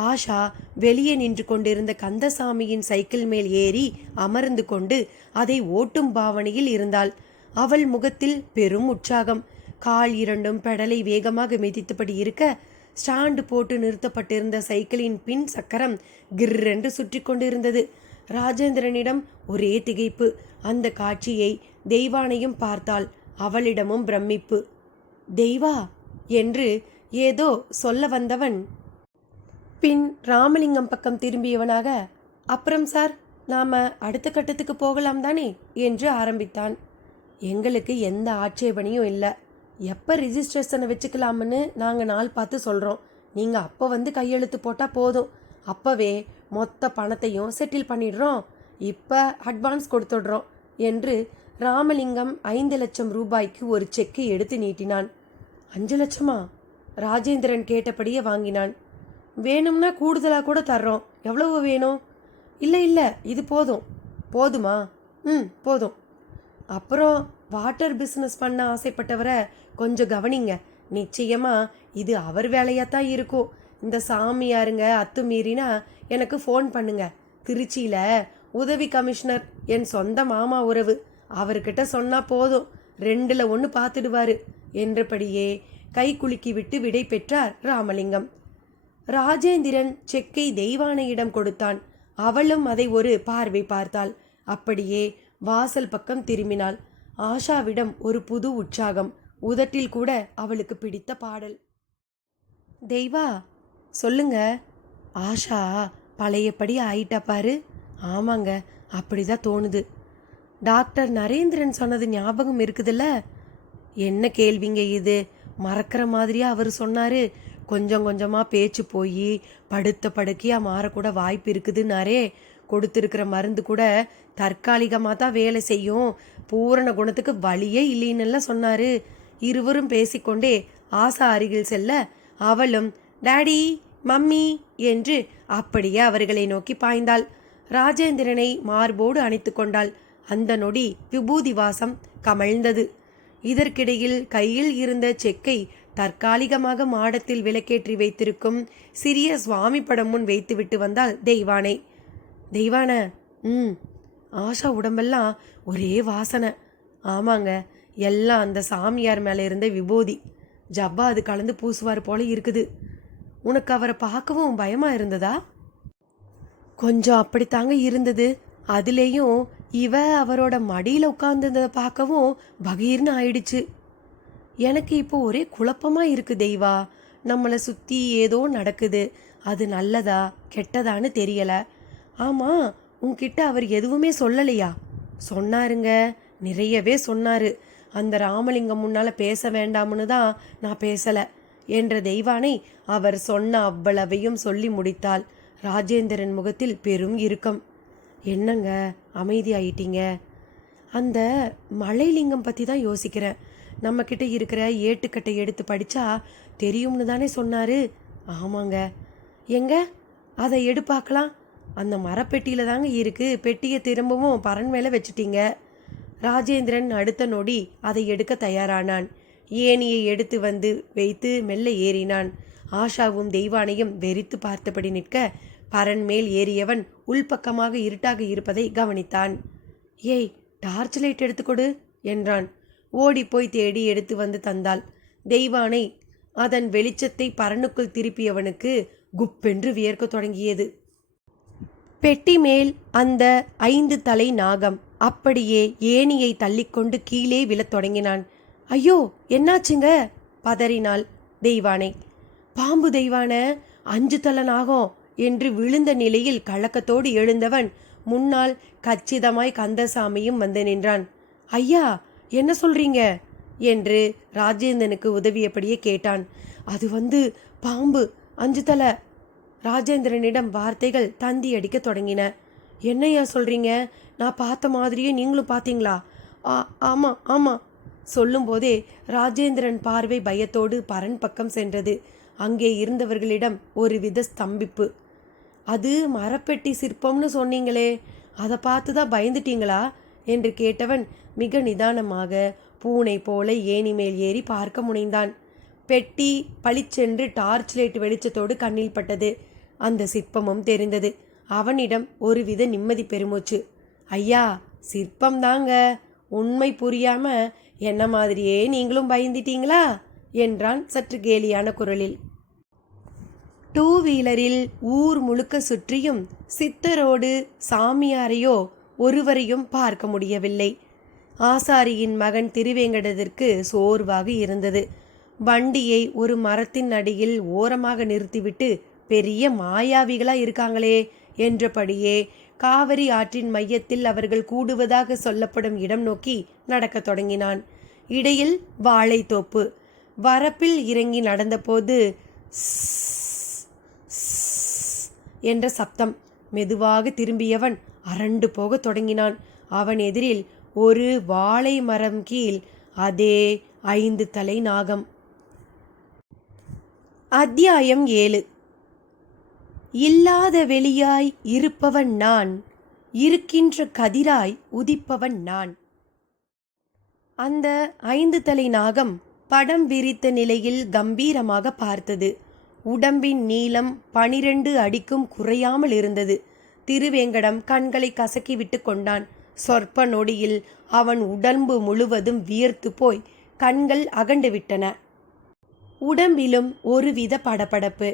ஆஷா வெளியே நின்று கொண்டிருந்த கந்தசாமியின் சைக்கிள் மேல் ஏறி அமர்ந்து கொண்டு அதை ஓட்டும் பாவனையில் இருந்தாள். அவள் முகத்தில் பெரும் உற்சாகம். கால் இரண்டும் பெடலை வேகமாக மிதித்தபடி இருக்க, ஸ்டாண்டு போட்டு நிறுத்தப்பட்டிருந்த சைக்கிளின் பின் சக்கரம் கிர்ரென்று சுற்றி கொண்டிருந்தது. ராஜேந்திரனிடம் ஒரே திகைப்பு. அந்த காட்சியை தெய்வானையும் பார்த்தாள். அவளிடமும் பிரமிப்பு. தெய்வா என்று ஏதோ சொல்ல வந்தவன் பின் ராமலிங்கம் பக்கம் திரும்பியவனாக, அப்புறம் சார், நாம அடுத்த கட்டத்துக்கு போகலாம் தானே என்று ஆரம்பித்தான். எங்களுக்கு எந்த ஆட்சேபனையும் இல்லை. எப்போ ரிஜிஸ்ட்ரேஷனை வச்சுக்கலாம்னு நாங்கள் நாள் பார்த்து சொல்கிறோம். நீங்கள் அப்போ வந்து கையெழுத்து போட்டால் போதும். அப்போவே மொத்த பணத்தையும் செட்டில் பண்ணிடுறோம். இப்போ அட்வான்ஸ் கொடுத்துடுறோம் என்று ராமலிங்கம் 5 லட்சம் ரூபாய்க்கு ஒரு செக்கை எடுத்து நீட்டினான். 5 லட்சமா? ராஜேந்திரன் கேட்டபடியே வாங்கினான். வேணும்னா கூடுதலாக கூட தர்றோம். எவ்வளவு வேணும்? இல்லை, இது போதும். போதுமா? போதும். அப்புறம் வாட்டர் பிஸ்னஸ் பண்ண ஆசைப்பட்டவரை கொஞ்சம் கவனிங்க. நிச்சயமாக இது அவர் வேலையாத்தான் இருக்கும். இந்த சாமியாருங்க அத்துமீறினா எனக்கு ஃபோன் பண்ணுங்க. திருச்சியில் உதவி கமிஷனர் என் சொந்த மாமா உறவு. அவர்கிட்ட சொன்னால் போதும், 2ல் 1 பார்த்துடுவார் என்றபடியே கை குலுக்கி விட்டு விடை பெற்றார் ராமலிங்கம். ராஜேந்திரன் செக்கை தெய்வானையிடம் கொடுத்தான். அவளும் அதை ஒரு பார்வை பார்த்தாள். அப்படியே வாசல் பக்கம் திரும்பினாள். ஆஷாவிடம் ஒரு புது உற்சாகம். உதட்டில் கூட அவளுக்கு பிடித்த பாடல். தெய்வா, சொல்லுங்க. ஆஷா பழையபடி ஆயிட்டா பாரு. ஆமாங்க, அப்படிதான் தோணுது. டாக்டர் நரேந்திரன் சொன்னது ஞாபகம் இருக்குதுல்ல? என்ன கேள்விங்க இது? மறக்கிற மாதிரியா அவர் சொன்னாரு. கொஞ்சம் கொஞ்சமாக பேச்சு போய் படுத்த படுக்கையாக மாறக்கூட வாய்ப்பு இருக்குதுன்னாரே. கொடுத்துருக்கிற மருந்து கூட தற்காலிகமாக தான் வேலை செய்யும், பூரண குணத்துக்கு வழியே இல்லைன்னுலாம் சொன்னார். இருவரும் பேசிக்கொண்டே ஆசா அருகில் செல்ல, அவளும் டாடி மம்மி என்று அப்படியே அவர்களை நோக்கி பாய்ந்தாள். ராஜேந்திரனை மார்போடு அணைத்து கொண்டாள். அந்த நொடி விபூதி வாசம் கமழ்ந்தது. இதற்கிடையில் கையில் இருந்த செக்கை தற்காலிகமாக மாடத்தில் விளக்கேற்றி வைத்திருக்கும் சிறிய சுவாமி படம் முன் வைத்துவிட்டு வந்தாள் தெய்வானை. தெய்வான, ஆஷா உடம்பெல்லாம் ஒரே வாசனை. ஆமாங்க, எல்லாம் அந்த சாமியார் மேலே இருந்த விபூதி. ஜப்பா அது கலந்து பூசுவார் போல இருக்குது. உனக்கு அவரை பார்க்கவும் பயமாக இருந்ததா? கொஞ்சம் அப்படித்தாங்க இருந்தது. அதுலேயும் இவ அவரோட மடியில் உட்கார்ந்ததை பார்க்கவும் பகீர்னு ஆயிடுச்சு. எனக்கு இப்போ ஒரே குழப்பமாக இருக்கு தெய்வா. நம்மளை சுற்றி ஏதோ நடக்குது. அது நல்லதா கெட்டதான்னு தெரியலை. ஆமாம், உன்கிட்ட அவர் எதுவுமே சொல்லலையா? சொன்னாருங்க, நிறையவே சொன்னார். அந்த ராமலிங்கம் முன்னால் பேச வேண்டாம்னு தான் நான் பேசலை என்ற தெய்வானை அவர் சொன்ன அவ்வளவையும் சொல்லி முடித்தாள். ராஜேந்திரன் முகத்தில் பெரும் இறுக்கம். என்னங்க அமைதியாயிட்டீங்க? அந்த மலைலிங்கம் பற்றி தான் யோசிக்கிறேன். நம்மக்கிட்ட இருக்கிற ஏட்டுக்கட்டை எடுத்து படித்தா தெரியும்னு தானே சொன்னார். ஆமாங்க. எங்க அதை எடுப்பாக்கலாம்? அந்த மரப்பெட்டியில் தாங்க இருக்குது. பெட்டியை திரும்பவும் பரன் மேலே வச்சுட்டீங்க. ராஜேந்திரன் அடுத்த நொடி அதை எடுக்க தயாரானான். ஏணியை எடுத்து வந்து வைத்து மெல்ல ஏறினான். ஆஷாவும் தெய்வானையும் வெறித்து பார்த்தபடி நிற்க, பரன் மேல் ஏறியவன் உள்பக்கமாக இருட்டாக இருப்பதை கவனித்தான். ஏய், டார்ச் லைட் எடுத்துக்கொடு என்றான். ஓடிப்போய் தேடி எடுத்து வந்து தந்தாள். தெய்வானை அதன் வெளிச்சத்தை பரனுக்குள் திருப்பியவனுக்கு குப்பென்று வியர்க்க தொடங்கியது. பெட்டி மேல் அந்த 5 தலை நாகம் அப்படியே ஏணியை தள்ளிக்கொண்டு கீழே விழத் தொடங்கினான். ஐயோ, என்னாச்சுங்க? பதறினாள் தெய்வானை. பாம்பு தெய்வான, 5 தலை நாகம் என்று விழுந்த நிலையில் கலக்கத்தோடு எழுந்தவன் முன்னால் கச்சிதமாய் கந்தசாமியும் வந்து நின்றான். ஐயா, என்ன சொல்றீங்க என்று ராஜேந்திரனுக்கு உதவியபடியே கேட்டான். அது பாம்பு, 5 தலை. ராஜேந்திரனிடம் வார்த்தைகள் தந்தி அடிக்க தொடங்கின. என்னையா சொல்றீங்க? நான் பார்த்த மாதிரியே நீங்களும் பார்த்தீங்களா? ஆமாம் ஆமாம். சொல்லும்போதே ராஜேந்திரன் பார்வை பயத்தோடு பரன் பக்கம் சென்றது. அங்கே இருந்தவர்களிடம் ஒரு வித ஸ்தம்பிப்பு. அது மரப்பெட்டி சிற்பம்னு சொன்னீங்களே, அதை பார்த்து தான் பயந்துட்டீங்களா என்று கேட்டவன் மிக நிதானமாக பூனை போல ஏணி மேல் ஏறி பார்க்க முனைந்தான். பெட்டி பளிச்சென்று டார்ச் லைட் வெளிச்சத்தோடு கண்ணில் பட்டது. அந்த சிற்பமும் தெரிந்தது. அவனிடம் ஒருவித நிம்மதி பெருமூச்சு. ஐயா, சிற்பம் தாங்க. உண்மை புரியாம என்ன மாதிரியே நீங்களும் பயந்துட்டீங்களா என்றான் சற்று கேலியான குரலில். டூ வீலரில் ஊர் முழுக்க சுற்றியும் சித்தரோடு சாமியாரையோ ஒருவரையும் பார்க்க முடியவில்லை. ஆசாரியின் மகன் திருவேங்கடத்திற்கு சோர்வாக இருந்தது. வண்டியை ஒரு மரத்தின் அடியில் ஓரமாக நிறுத்திவிட்டு பெரிய மாயாவிகளா இருக்காங்களே என்றபடியே காவிரி ஆற்றின் மையத்தில் அவர்கள் கூடுவதாக சொல்லப்படும் இடம் நோக்கி நடக்கத் தொடங்கினான். இடையில் வாழைத்தோப்பு. வரப்பில் இறங்கி நடந்தபோது என்ற சப்தம். மெதுவாக திரும்பியவன் அரண்டு போக தொடங்கினான். அவன் எதிரில் ஒரு வாழை மரம் கீழ் அதே 5 தலை நாகம். அத்தியாயம் 7. இல்லாத வெளியாய் இருப்பவன் நான், இருக்கின்ற கதிராய் உதிப்பவன் நான். அந்த 5 தலை நாகம் படம் விரித்த நிலையில் கம்பீரமாக பார்த்தது. உடம்பின் நீளம் 12 அடிக்கும் குறையாமல் இருந்தது. திருவேங்கடம் கண்களை கசக்கி விட்டு கொண்டான். சொற்ப நொடியில் அவன் உடம்பு முழுவதும் வியர்த்து போய் கண்கள் அகண்டு விட்டன. உடம்பிலும் ஒருவித படபடப்பு.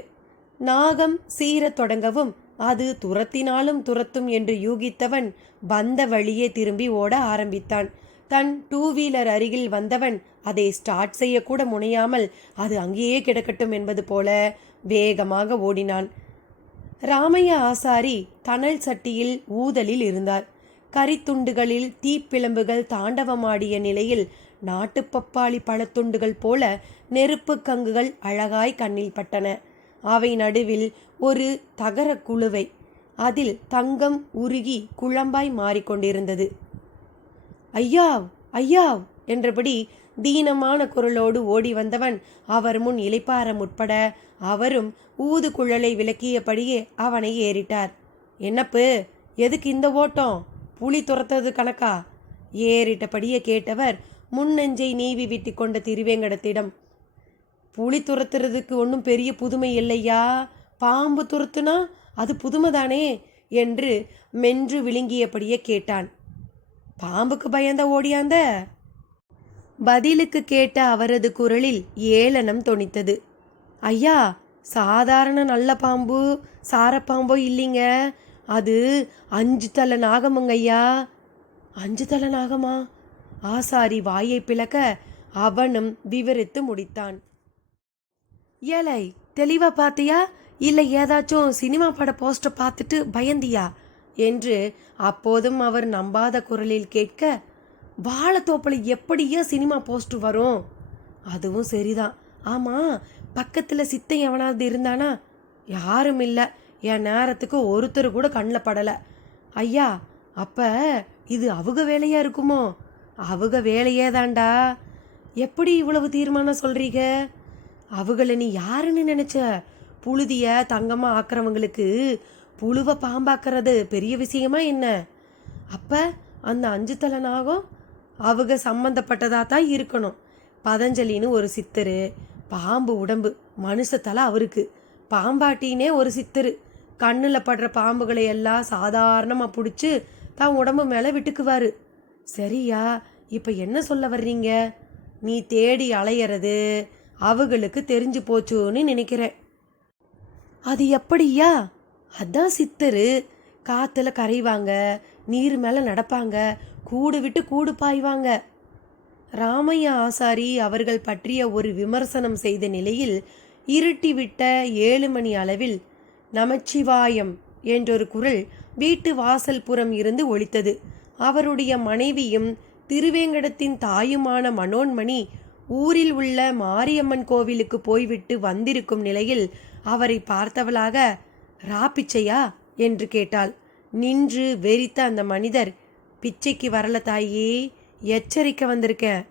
நாகம் சீரத் தொடங்கவும் அது துரத்தினாலும் துரத்தும் என்று யூகித்தவன் வந்த வழியே திரும்பி ஓட ஆரம்பித்தான். தன் 2 வீலர் அருகில் வந்தவன் அதை ஸ்டார்ட் செய்யக்கூட முனையாமல் அது அங்கேயே கிடக்கட்டும் என்பது போல வேகமாக ஓடினான். ராமையா ஆசாரி தணல் சட்டியில் ஊதலில் இருந்தார். கரித்துண்டுகளில் தீப்பிழம்புகள் தாண்டவமாடிய நிலையில் நாட்டுப்பப்பாளி பழத்துண்டுகள் போல நெருப்பு கங்குகள் அழகாய் கண்ணில் பட்டன. அவை நடுவில் ஒரு தகர குழுவை. அதில் தங்கம் உருகி குழம்பாய் மாறிக்கொண்டிருந்தது. ஐயாவ் ஐயாவ் என்றபடி தீனமான குரலோடு ஓடி வந்தவன் அவர் முன் இளைப்பாற முற்பட அவரும் ஊது குழலை விளக்கியபடியே அவனை ஏறிட்டார். என்னப்பு, எதுக்கு இந்த ஓட்டம்? புலி துரத்தது கணக்கா? ஏறிட்டபடியே கேட்டவர் முன்னெஞ்சை நீவி விட்டு கொண்ட திருவேங்கடத்திடம், புலி துரத்துறதுக்கு ஒன்றும் பெரிய புதுமை இல்லையா, பாம்பு துரத்துனா அது புதுமைதானே என்று மென்று விழுங்கியபடியே கேட்டான். பாம்புக்கு பயந்த ஓடியாந்த? பதிலுக்கு கேட்ட அவரது குரலில் ஏளனம் தொனித்தது. ஐயா, சாதாரண நல்ல பாம்பு சாரப்பாம்போ இல்லைங்க, அது 5 தலை நாகமுங்க ஐயா. 5 தலை நாகமா? ஆசாரி வாயை பிளக்க அவனும் விவரித்து முடித்தான். ஏலை, தெளிவா பார்த்தியா இல்லை ஏதாச்சும் சினிமா பட போஸ்டர் பார்த்துட்டு பயந்தியா என்று அப்போதும் அவர் நம்பாத குரலில் கேட்க, வாழைத்தோப்பில் எப்படியா சினிமா போஸ்டர் வரும்? அதுவும் சரிதான். ஆமாம், பக்கத்தில் சித்தை எவனாவது இருந்தானா? யாரும் இல்லை. என் நேரத்துக்கு ஒருத்தர் கூட கண்ணில் படலை. ஐயா, அப்போ இது அவங்க வேலையாக இருக்குமோ? அவங்க வேலையே தாண்டா. எப்படி இவ்வளவு தீர்மானம் சொல்கிறீங்க? அவங்கள நீ யாருன்னு நினச்ச? புழுதிய தங்கமாக ஆக்கிறவங்களுக்கு புழுவை பாம்பாக்கிறது பெரிய விஷயமா என்ன? அப்போ அந்த 5 தலை நாகம் அவங்க சம்மந்தப்பட்டதாக தான் இருக்கணும். பதஞ்சலின்னு ஒரு சித்தரு, பாம்பு உடம்பு, மனுஷ தலை அவருக்கு. பாம்பாட்டினே ஒரு சித்தரு, கண்ணில் படுற பாம்புகளை எல்லாம் சாதாரணமாக பிடிச்சி தான் உடம்பு மேலே விட்டுக்குவார். சரியா? இப்போ என்ன சொல்ல வர்றீங்க? நீ தேடி அலையிறது அவங்களுக்கு தெரிஞ்சு போச்சுன்னு நினைக்கிறேன். அது எப்படியா? அதான் சித்தரு, காற்றுல கரைவாங்க, நீர் மேலே நடப்பாங்க, கூடு விட்டு கூடு பாய்வாங்க. ராமையா ஆசாரி அவர்கள் பற்றிய ஒரு விமர்சனம் செய்த நிலையில் இருட்டிவிட்ட 7 மணி அளவில் நமச்சிவாயம் என்றொரு குரல் வீட்டு வாசல் புறம் இருந்து ஒலித்தது. அவருடைய மனைவியும் திருவேங்கடத்தின் தாயுமான மனோன்மணி ஊரில் உள்ள மாரியம்மன் கோவிலுக்கு போய்விட்டு வந்திருக்கும் நிலையில் அவரை பார்த்தவளாக, ராப்பிச்சையா என்று கேட்டாள். நின்று வெறித்த அந்த மனிதர், பிச்சைக்கு வரல தாயி, எச்சரிக்கை வந்திருக்கேன்.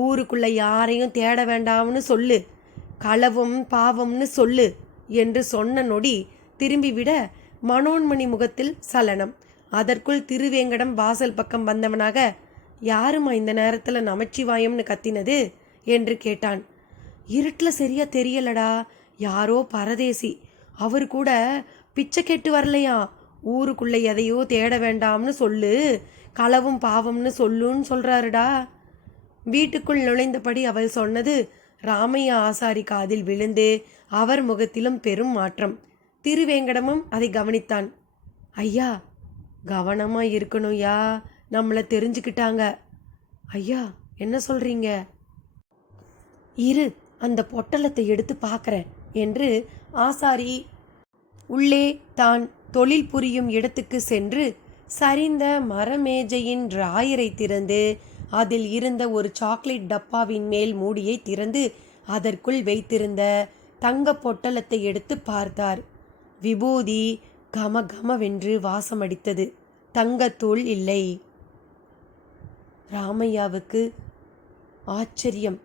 ஊருக்குள்ள யாரையும் தேட வேண்டாம்னு சொல்லு, களவும் பாவம்னு சொல்லு என்று சொன்ன நொடி திரும்பிவிட மனோன்மணி முகத்தில் சலனம். அதற்குள் திருவேங்கடம் வாசல் பக்கம் வந்தவனாக, யாருமா இந்த நேரத்தில் நமச்சிவாயம்னு கத்தினது என்று கேட்டான். இருட்டில் சரியா தெரியலடா, யாரோ பரதேசி, அவர் கூட பிச்சை கேட்டு வரலையா, ஊருக்குள்ளே எதையோ தேட வேண்டாம்னு சொல்லு, களவும் பாவம்னு சொல்லுன்னு சொல்கிறாருடா. வீட்டுக்குள் நுழைந்தபடி அவள் சொன்னது ராமையா ஆசாரி காதில் விழுந்து அவர் முகத்திலும் பெரும் மாற்றம். திருவேங்கடமும் அதை கவனித்தான். ஐயா, கவனமா இருக்கணும்யா, நம்மளை தெரிஞ்சுக்கிட்டாங்க. ஐயா, என்ன சொல்றீங்க? இரு, அந்த பொட்டலத்தை எடுத்து பார்க்கறேன் என்று ஆசாரி உள்ளே தான் தொழில் புரியும் இடத்துக்கு சென்று சரிந்த மரமேஜையின் டிராயரை திறந்து அதில் இருந்த ஒரு சாக்லேட் டப்பாவின் மேல் மூடியை திறந்து அதற்குள் வைத்திருந்த தங்க பொட்டலத்தை எடுத்து பார்த்தார். விபூதி கம கமவென்று வாசமடித்தது. தங்கத்தூள் இல்லை. ராமையாவுக்கு ஆச்சரியம்,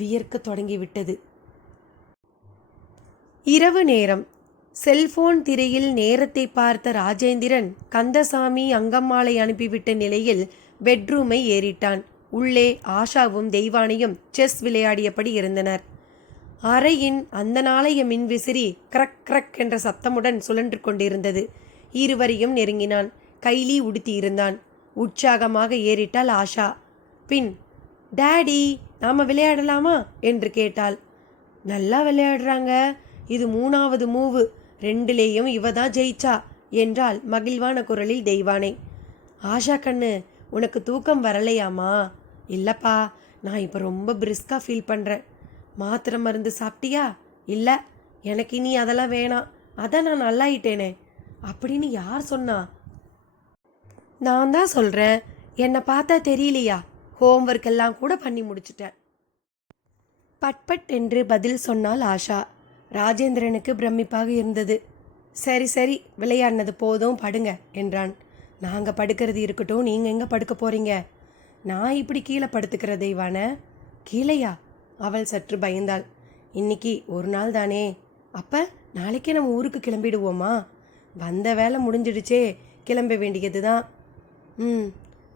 வியர்க்க தொடங்கிவிட்டது. இரவு நேரம். செல்போன் திரையில் நேரத்தை பார்த்த ராஜேந்திரன் கந்தசாமி அங்கம்மாளை அனுப்பிவிட்ட நிலையில் பெட்ரூமை ஏறிட்டான். உள்ளே ஆஷாவும் தெய்வானையும் செஸ் விளையாடியபடி இருந்தனர். அறையின் அந்த நாளைய மின்விசிறி கிரக் கிரக் என்ற சத்தமுடன் சுழன்று கொண்டிருந்தது. இருவரையும் நெருங்கினான். கைலி உடுத்தியிருந்தான். உற்சாகமாக ஏறிட்டாள் ஆஷா. பின், டாடி, நாம விளையாடலாமா என்று கேட்டாள். நல்லா விளையாடுறாங்க, இது 3வது மூவு, 2லேயும் இவ தான் ஜெயிச்சா என்றாள் மகிழ்வான குரலில் தெய்வானை. ஆஷா கண்ணு, உனக்கு தூக்கம் வரலையாமா? இல்லப்பா, நான் இப்போ ரொம்ப பிரிஸ்காக ஃபீல் பண்ணுறேன். மாத்திரை மருந்து சாப்பிட்டியா? இல்லை, எனக்கு இனி அதெல்லாம் வேணாம், அதான் நான் நல்லாயிட்டேனே. அப்படின்னு யார் சொன்னா? நான் தான் சொல்கிறேன். என்னை பார்த்தா தெரியலையா? ஹோம்ஒர்க் எல்லாம் கூட பண்ணி முடிச்சிட்டேன். பட்பட் என்று பதில் சொன்னாள் ஆஷா. ராஜேந்திரனுக்கு பிரமிப்பாக இருந்தது. சரி சரி, விளையாடினது போதும், படுங்க என்றான். நாங்கள் படுக்கிறது இருக்கட்டும், நீங்கள் எங்கே படுக்க போகிறீங்க? நான் இப்படி கீழே படுத்துக்கிற தெய்வான. கீழையா? அவள் சற்று பயந்தாள். இன்னைக்கு ஒரு நாள் தானே. அப்போ நாளைக்கே நம்ம ஊருக்கு கிளம்பிடுவோமா? வந்த வேலை முடிஞ்சிடுச்சே, கிளம்ப வேண்டியது தான்.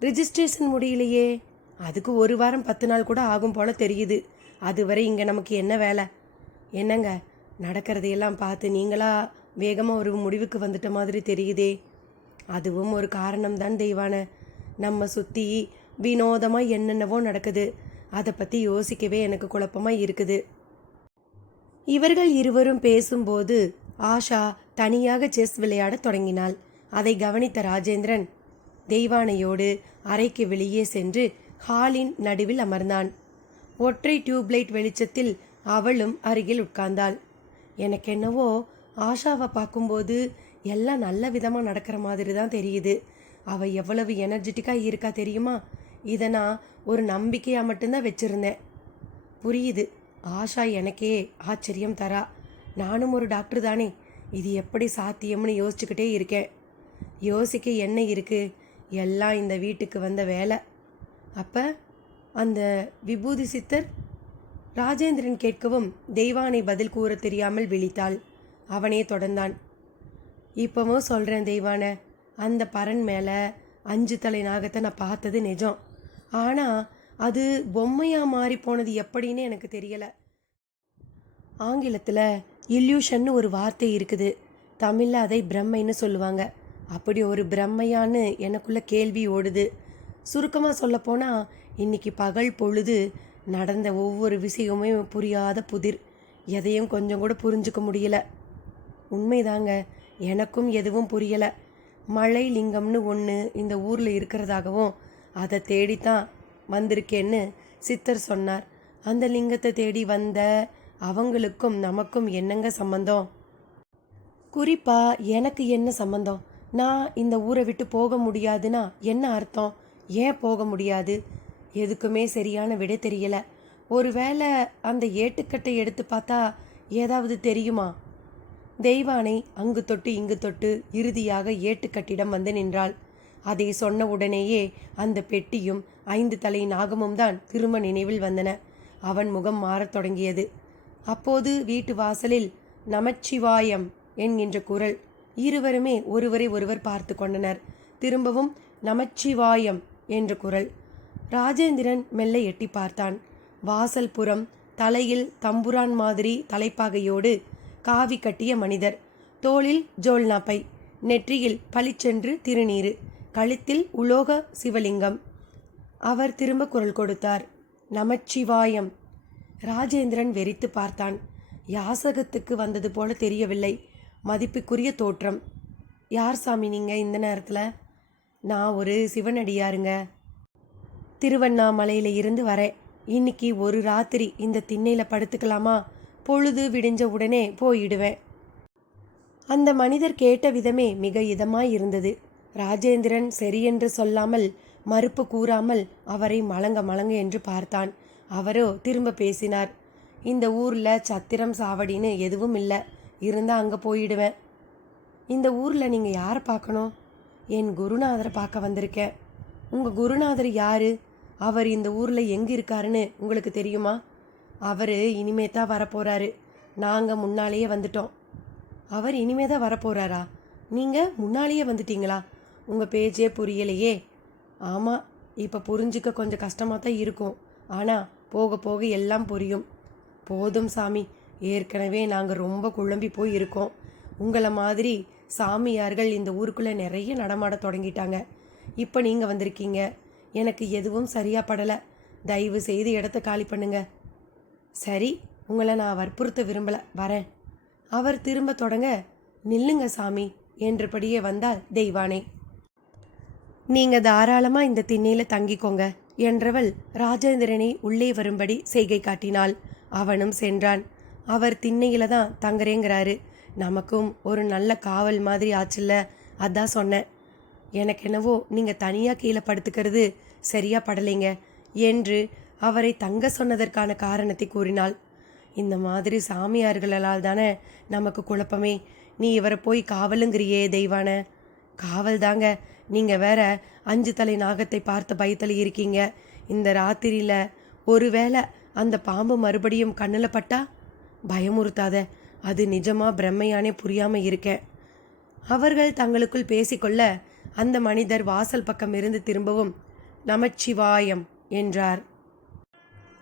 ரிஜிஸ்ட்ரேஷன் முடியலையே. அதுக்கு 1 வாரம் 10 நாள் கூட ஆகும் போல தெரியுது. அதுவரை இங்கே நமக்கு என்ன வேலை? என்னங்க, நடக்கிறதையெல்லாம் பார்த்து நீங்களா வேகமாக ஒரு முடிவுக்கு வந்துட்ட மாதிரி தெரியுதே. அதுவும் ஒரு காரணம்தான் தெய்வான. நம்ம சுற்றி வினோதமாக என்னென்னவோ நடக்குது. அதை பற்றி யோசிக்கவே எனக்கு குழப்பமாக இருக்குது. இவர்கள் இருவரும் பேசும்போது ஆஷா தனியாக செஸ் விளையாட தொடங்கினாள். அதை கவனித்த ராஜேந்திரன் தெய்வானையோடு அறைக்கு வெளியே சென்று ஹாலின் நடுவில் அமர்ந்தான். ஒற்றை டியூப்லைட் வெளிச்சத்தில் அவளும் அருகில் உட்கார்ந்தாள். எனக்கென்னவோ ஆஷாவை பார்க்கும்போது எல்லாம் நல்ல விதமாக நடக்கிற மாதிரி தான் தெரியுது. அவள் எவ்வளவு எனர்ஜெட்டிக்காக இருக்கா தெரியுமா? இதை நான் ஒரு நம்பிக்கையாக மட்டும்தான் வச்சுருந்தேன். புரியுது, ஆஷா எனக்கே ஆச்சரியம் தரா. நானும் ஒரு டாக்டர் தானே, இது எப்படி சாத்தியம்னு யோசிச்சுக்கிட்டே இருக்கேன். யோசிக்க என்ன இருக்குது? எல்லாம் இந்த வீட்டுக்கு வந்த வேலை. அப்போ அந்த விபூதி சித்தர்? ராஜேந்திரன் கேட்கவும் தெய்வானை பதில் கூற தெரியாமல் விழித்தாள். அவனே தொடர்ந்தான். இப்போவும் சொல்கிறேன் தெய்வான, அந்த பரன் மேலே 5 தலை நாகத்தை நான் பார்த்தது நிஜம். ஆனால் அது பொம்மையாக மாறி போனது எப்படின்னு எனக்கு தெரியலை. ஆங்கிலத்தில் இல்யூஷன்னு ஒரு வார்த்தை இருக்குது. தமிழில் அதை பிரம்மைன்னு சொல்லுவாங்க. அப்படி ஒரு பிரம்மையான்னு எனக்குள்ள கேள்வி ஓடுது. சுருக்கமாக சொல்லப்போனால் இன்னைக்கு பகல் பொழுது நடந்த ஒவ்வொரு விஷயமுமே புரியாத புதிர். எதையும் கொஞ்சம் கூட புரிஞ்சுக்க முடியல. உண்மைதாங்க, எனக்கும் எதுவும் புரியலை. மழை லிங்கம்னு ஒன்று இந்த ஊரில் இருக்கிறதாகவும் அதை தேடித்தான் வந்திருக்கேன்னு சித்தர் சொன்னார். அந்த லிங்கத்தை தேடி வந்த அவங்களுக்கும் நமக்கும் என்னங்க சம்பந்தம்? குறிப்பாக எனக்கு என்ன சம்பந்தம்? நான் இந்த ஊரை விட்டு போக முடியாதுன்னா என்ன அர்த்தம்? ஏன் போக முடியாது? எதுக்குமே சரியான விடை தெரியல. ஒருவேளை அந்த ஏட்டுக்கட்டை எடுத்து பார்த்தா ஏதாவது தெரியுமா? தெய்வானை அங்கு தொட்டு இங்கு தொட்டு இறுதியாக ஏட்டுக்கட்டிடம் வந்து நின்றாள். அதை சொன்ன உடனேயே அந்த பெட்டியும் 5 தலை நாகமும் தான் திரும்ப நினைவில் வந்தன. அவன் முகம் மாறத் தொடங்கியது. அப்போது வீட்டு வாசலில் நமச்சிவாயம் என்கின்ற குரல். இருவருமே ஒருவரை ஒருவர் பார்த்து கொண்டனர். திரும்பவும் நமச்சிவாயம் என்ற குரல். ராஜேந்திரன் மெல்ல எட்டி பார்த்தான். வாசல் புறம் தலையில் தம்புரான் மாதிரி தலைப்பாகையோடு காவி கட்டிய மனிதர், தோளில் ஜோல்னா பை, நெற்றியில் பளிச்சென்று திருநீரு, கழுத்தில் உலோக சிவலிங்கம். அவர் திரும்ப குரல் கொடுத்தார். நமச்சிவாயம். ராஜேந்திரன் வெறித்து பார்த்தான். யாசகத்துக்கு வந்தது போல தெரியவில்லை. மதிப்புக்குரிய தோற்றம். யார் சாமி நீங்க இந்த நேரத்தில்? நான் ஒரு சிவனடியாருங்க. திருவண்ணாமலையில் இருந்து வரேன். இன்னைக்கு ஒரு ராத்திரி இந்த திண்ணையில் படுத்துக்கலாமா? பொழுது விடிஞ்ச உடனே போயிடுவேன். அந்த மனிதர் கேட்ட விதமே மிக இதமாய் இருந்தது. ராஜேந்திரன் சரியென்று சொல்லாமல் மறுப்பு கூறாமல் அவரை மலங்க மலங்க என்று பார்த்தான். அவரோ திரும்ப பேசினார். இந்த ஊரில் சத்திரம் சாவடின்னு எதுவும் இல்லை. இருந்தால் அங்கே போயிடுவேன். இந்த ஊரில் நீங்கள் யாரை பார்க்கணும்? என் குருநாதரை பார்க்க வந்திருக்கேன். உங்கள் குருநாதர் யார்? அவர் இந்த ஊரில் எங்கே இருக்காருன்னு உங்களுக்கு தெரியுமா? அவர் இனிமே தான் வரப்போகிறாரு. நாங்கள் முன்னாலேயே வந்துட்டோம். அவர் இனிமே தான் வரப்போகிறாரா? நீங்கள் முன்னாலேயே வந்துட்டீங்களா? உங்கள் பேச்சே புரியலையே. ஆமாம், இப்போ புரிஞ்சிக்க கொஞ்சம் கஷ்டமாக தான் இருக்கும். ஆனால் போக போக எல்லாம் புரியும். போதும் சாமி, ஏற்கனவே நாங்கள் ரொம்ப குழம்பி போய் இருக்கோம். உங்களை மாதிரி சாமியார்கள் இந்த ஊருக்குள்ளே நிறைய நடமாட தொடங்கிட்டாங்க. இப்போ நீங்கள் வந்திருக்கீங்க. எனக்கு எதுவும் சரியாக படலை. தயவு செய்து இடத்த காலி பண்ணுங்க. சரி, உங்களை நான் வற்புறுத்த விரும்பலை, வரேன். அவர் திரும்ப தொடங்க, நில்லுங்க சாமி என்றபடியே வந்தால் தெய்வானை. நீங்கள் தாராளமாக இந்த திண்ணையில் தங்கிக்கோங்க என்றவள் ராஜேந்திரனை உள்ளே வரும்படி செய்கை காட்டினாள். அவனும் சென்றான். அவர் திண்ணையில் தான் தங்குறேங்கிறாரு. நமக்கும் ஒரு நல்ல காவல் மாதிரி ஆச்சுல்ல, அதான் சொன்னேன். எனக்கு என்னவோ நீங்கள் தனியாக கீழே படுத்துக்கிறது சரியா படலைங்க என்று அவரை தங்க சொன்னதற்கான காரணத்தை கூறினாள். இந்த மாதிரி சாமியார்களால் தானே நமக்கு குழப்பமே. நீ இவரை போய் காவலுங்கிறியே தெய்வான. காவல் தாங்க. நீங்கள் வேற 5 தலை நாகத்தை பார்த்த பயத்தில் இருக்கீங்க. இந்த ராத்திரியில் ஒருவேளை அந்த பாம்பு மறுபடியும் கண்ணில் பட்டா? பயமுறுத்தாத. அது நிஜமா பிரம்மையானே புரியாமல் இருக்கேன். அவர்கள் தங்களுக்குள் பேசிக்கொள்ள அந்த மனிதர் வாசல் பக்கம் இருந்து திரும்பவும் நமச்சிவாயம் என்றார்.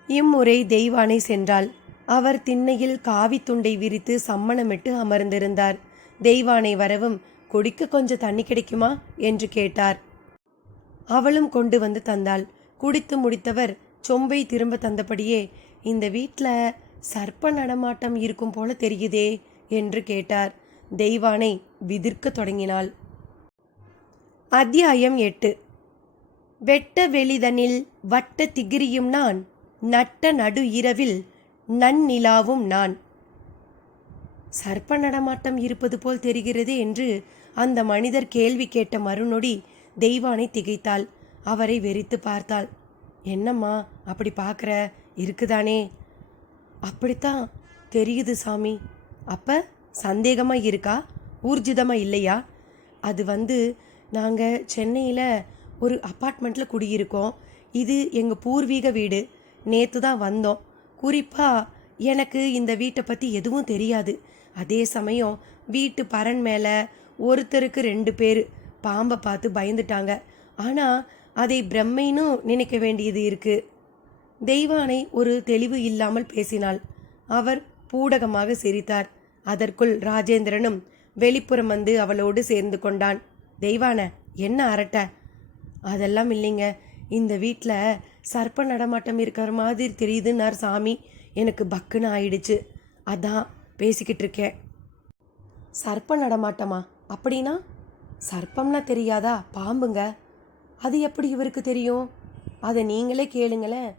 இம்முறை தெய்வானை சென்றாள். அவர் திண்ணையில் காவி துண்டை விரித்து சம்மணமிட்டு அமர்ந்திருந்தார். தெய்வானை வரவும், குடிக்க கொஞ்சம் தண்ணி கிடைக்குமா என்று கேட்டார். அவளும் கொண்டு வந்து தந்தாள். குடித்து முடித்தவர் சொம்பை திரும்ப தந்தபடியே, இந்த வீட்டில் சர்ப்ப நடமாட்டம் இருக்கும் போல தெரியுதே என்று கேட்டார். தெய்வானை விதிர்க்க தொடங்கினாள். அத்தியாயம் 8. வெட்ட வெளிதனில் வட்ட திகிரியும் நான், நட்ட நடு இரவில் நன்னிலாவும் நான். சர்ப்ப நடமாட்டம் இருப்பது போல் தெரிகிறது என்று அந்த மனிதர் கேள்வி கேட்ட மறுநொடி தெய்வானை திகைத்தாள். அவரை வெறித்து பார்த்தாள். என்னம்மா அப்படி பார்க்குற? இருக்குதானே? அப்படித்தான் தெரியுது சாமி. அப்போ சந்தேகமாக இருக்கா, ஊர்ஜிதமாக இல்லையா? அது நாங்கள் சென்னையில் ஒரு அப்பார்ட்மெண்ட்டில் குடியிருக்கோம். இது எங்கள் பூர்வீக வீடு. நேற்று தான் வந்தோம். குறிப்பாக எனக்கு இந்த வீட்டை பற்றி எதுவும் தெரியாது. அதே சமயம் வீட்டு பரன் மேலே ஒருத்தருக்கு 2 பேர் பாம்பை பார்த்து பயந்துட்டாங்க. ஆனால் அதை பிரம்மைன்னு நினைக்க வேண்டியது இருக்குது. தெய்வானை ஒரு தெளிவு இல்லாமல் பேசினாள். அவர் பூடகமாக சிரித்தார். அதற்குள் ராஜேந்திரனும் வெளிப்புறம் வந்து அவளோடு சேர்ந்து கொண்டான். தெய்வான, என்ன அரட்ட? அதெல்லாம் இல்லைங்க. இந்த வீட்டில் சர்ப்ப நடமாட்டம் இருக்கிற மாதிரி தெரியுதுன்னார் சாமி. எனக்கு பக்குன்னு ஆயிடுச்சு. அதான் பேசிக்கிட்டு இருக்கேன். சர்ப்ப நடமாட்டமா? அப்படின்னா சர்ப்பம்னா தெரியாதா? பாம்புங்க. அது எப்படி இவருக்கு தெரியும்? அதை நீங்களே கேளுங்களேன்.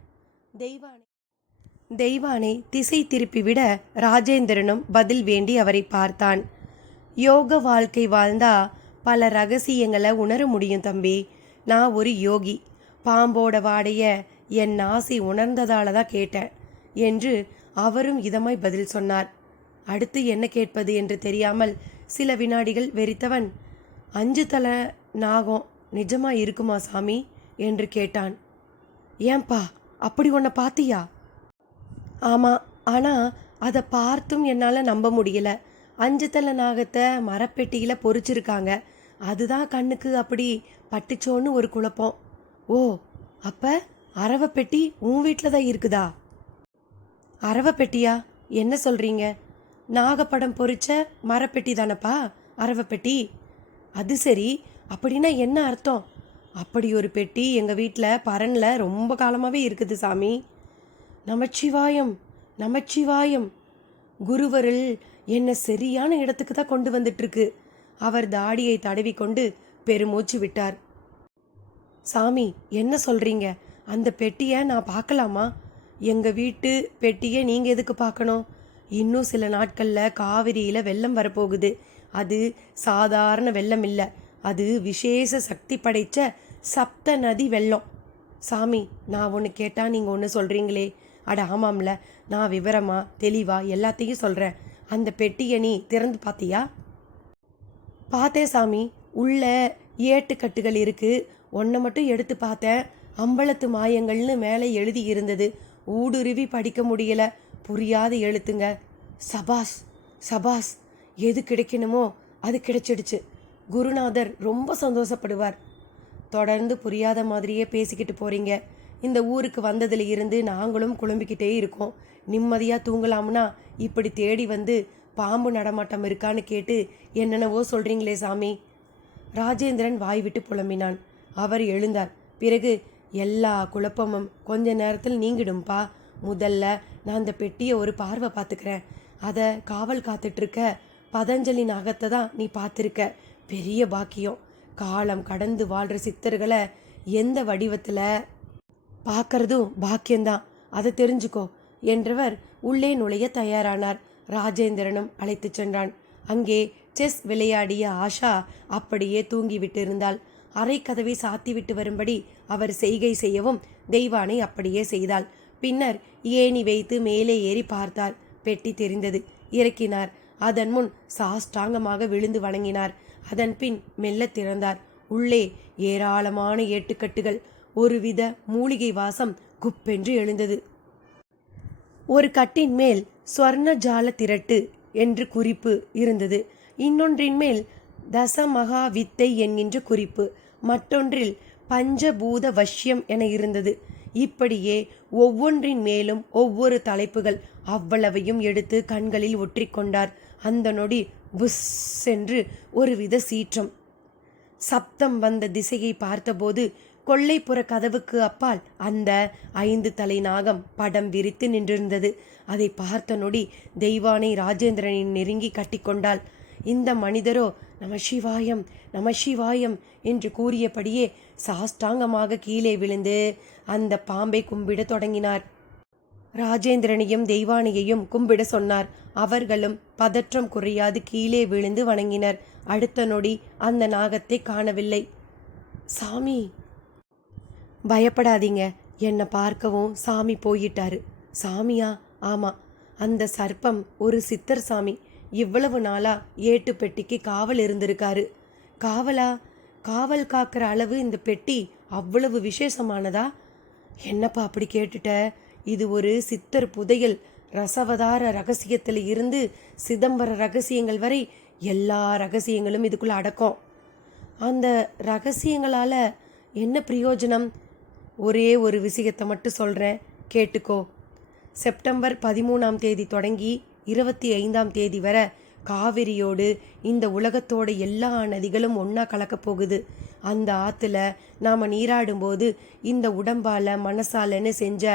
தெய்வானை திசை திருப்பிவிட ராஜேந்திரனும் பதில் வேண்டி அவரை பார்த்தான். யோக வாழ்க்கை வாழ்ந்தா பல ரகசியங்களை உணர முடியும் தம்பி. நான் ஒரு யோகி. பாம்போட வாடைய என் ஆசை உணர்ந்ததால தான் கேட்டேன் என்று அவரும் இதமாய் பதில் சொன்னார். அடுத்து என்ன கேட்பது என்று தெரியாமல் சில வினாடிகள் வெறித்தவன், 5 தலை நாகம் நிஜமா இருக்குமா சாமி என்று கேட்டான். ஏன்பா, அப்படி ஒன்றை பார்த்தியா? ஆமாம், ஆனால் அதை பார்த்தும் என்னால் நம்ப முடியல. 5 தலை நாகத்தை மரப்பெட்டியில் பொறிச்சிருக்காங்க. அதுதான் கண்ணுக்கு அப்படி பட்டுச்சோன்னு ஒரு குழப்பம். ஓ, அப்போ அரவப்பெட்டி உன் வீட்டில் தான் இருக்குதா? அரவப்பெட்டியா? என்ன சொல்கிறீங்க? நாகப்படம் பொறிச்ச மரப்பெட்டி தானப்பா அரவப்பெட்டி. அது சரி, அப்படின்னா என்ன அர்த்தம்? அப்படி ஒரு பெட்டி எங்கள் வீட்டில் பரனில் ரொம்ப காலமாகவே இருக்குது சாமி. நமச்சிவாயம், நமச்சிவாயம். குருவருள் என்னை சரியான இடத்துக்கு தான் கொண்டு வந்துட்டு இருக்கு. அவர் தாடியை தடவி கொண்டு பெருமூச்சு விட்டார். சாமி, என்ன சொல்றீங்க? அந்த பெட்டியை நான் பார்க்கலாமா? எங்க வீட்டு பெட்டியை நீங்க எதுக்கு பார்க்கணும்? இன்னும் சில நாட்கள்ல காவிரியில வெள்ளம் வரப்போகுது. அது சாதாரண வெள்ளம் இல்லை, அது விசேஷ சக்தி படைச்ச சப்த நதி வெள்ளம். சாமி, நான் ஒன்று கேட்டால் நீங்கள் ஒன்று சொல்கிறீங்களே. அட ஆமாம்ல, நான் விவரமா தெளிவா எல்லாத்தையும் சொல்கிறேன். அந்த பெட்டியை நீ திறந்து பார்த்தியா? பார்த்தேன் சாமி. உள்ள ஏட்டுக்கட்டுகள் இருக்கு. ஒன்றை மட்டும் எடுத்து பார்த்தேன். அம்பலத்து மாயங்கள்னு மேலே எழுதி இருந்தது. ஊடுருவி படிக்க முடியல, புரியாத எழுத்துங்க. சபாஸ் சபாஸ், எது கிடைக்கணுமோ அது கிடைச்சிடுச்சு. குருநாதர் ரொம்ப சந்தோஷப்படுவார். தொடர்ந்து புரியாத மாதிரியே பேசிக்கிட்டு போறீங்க. இந்த ஊருக்கு வந்ததுல இருந்து நாங்களும் குழம்பிக்கிட்டே இருக்கோம். நிம்மதியாக தூங்கலாம்னா இப்படி தேடி வந்து பாம்பு நடமாட்டம் இருக்கான்னு கேட்டு என்னென்னவோ சொல்றீங்களே சாமி. ராஜேந்திரன் வாய் விட்டு புலம்பினான். அவர் எழுந்தார். பிறகு, எல்லா குழப்பமும் கொஞ்ச நேரத்தில் நீங்கிடும்பா. முதல்ல நான் அந்த பெட்டியை ஒரு பார்வை பார்த்துக்கிறேன். அதை காவல் காத்துட்ருக்க பதஞ்சலி நாகத்தை தான் நீ பார்த்துருக்க. பெரிய பாக்கியம். காலம் கடந்து வாழ்கிற சித்தர்களை எந்த வடிவத்தில் பார்க்கறதும் பாக்கியம்தான், அதை தெரிஞ்சுக்கோ என்றவர் உள்ளே நுழைய தயாரானார். ராஜேந்திரனும் அழைத்து சென்றான். அங்கே செஸ் விளையாடிய ஆஷா அப்படியே தூங்கிவிட்டு இருந்தாள். அரை கதவை சாத்திவிட்டு வரும்படி அவர் செய்கை செய்யவும் தெய்வானை அப்படியே செய்தாள். பின்னர் ஏணி வைத்து மேலே ஏறி பார்த்தார். பெட்டி தெரிந்தது. இறக்கினார். அதன் முன் சாஷ்டாங்கமாக விழுந்து வணங்கினார். அதன் பின் மெல்ல திறந்தார். உள்ளே ஏராளமான ஏட்டுக்கட்டுகள், ஒருவித மூலிகை வாசம் குப்பென்று எழுந்தது. ஒரு கட்டின் மேல் ஸ்வர்ண ஜால திரட்டு என்று குறிப்பு இருந்தது. இன்னொன்றின் மேல் தசமகா வித்தை என்கின்ற குறிப்பு, மற்றொன்றில் பஞ்சபூத வஷ்யம் என இருந்தது. இப்படியே ஒவ்வொன்றின் மேலும் ஒவ்வொரு தலைப்புகள். அவ்வளவையும் எடுத்து கண்களில் ஒற்றிக்கொண்டார். அந்த நொடி புஸ் என்று ஒருவித சீற்றம். சப்தம் வந்த திசையை பார்த்தபோது கொல்லைப்புற கதவுக்கு அப்பால் அந்த 5 தலை நாகம் படம் விரித்து நின்றிருந்தது. அதை பார்த்த நொடி தெய்வானை ராஜேந்திரனின் நெருங்கி கட்டிக்கொண்டாள். இந்த மனிதரோ நமசிவாயம் நமசிவாயம் என்று கூறியபடியே சாஷ்டாங்கமாக கீழே விழுந்து அந்த பாம்பை கும்பிட தொடங்கினார். ராஜேந்திரனையும் தெய்வானையையும் கும்பிட சொன்னார். அவர்களும் பதற்றம் குறையாது கீழே விழுந்து வணங்கினர். அடுத்த நொடி அந்த நாகத்தை காணவில்லை. சாமி, பயப்படாதீங்க, என்னை பார்க்கவும் சாமி போயிட்டாரு. சாமியா? ஆமாம், அந்த சர்ப்பம் ஒரு சித்தர் சாமி. இவ்வளவு நாளா ஏட்டு பெட்டிக்கு காவல் இருந்திருக்காரு. காவலா? காவல் காக்கிற அளவு இந்த பெட்டி அவ்வளவு விசேஷமானதா? என்னப்பா அப்படி கேட்டுட்ட? இது ஒரு சித்தர் புதையல். ரசவதார ரகசியத்தில் இருந்து சிதம்பர ரகசியங்கள் வரை எல்லா ரகசியங்களும் இதுக்குள்ள அடக்கம். அந்த ரகசியங்களால் என்ன பிரயோஜனம்? ஒரே ஒரு விஷயத்தை மட்டும் சொல்கிறேன், கேட்டுக்கோ. செப்டம்பர் 13ஆம் தேதி தொடங்கி 25ஆம் தேதி வரை காவிரியோடு இந்த உலகத்தோட எல்லா நதிகளும் ஒன்றா கலக்கப் போகுது. அந்த ஆற்றுல நாம் நீராடும்போது இந்த உடம்பால் மனசாலன்னு செஞ்ச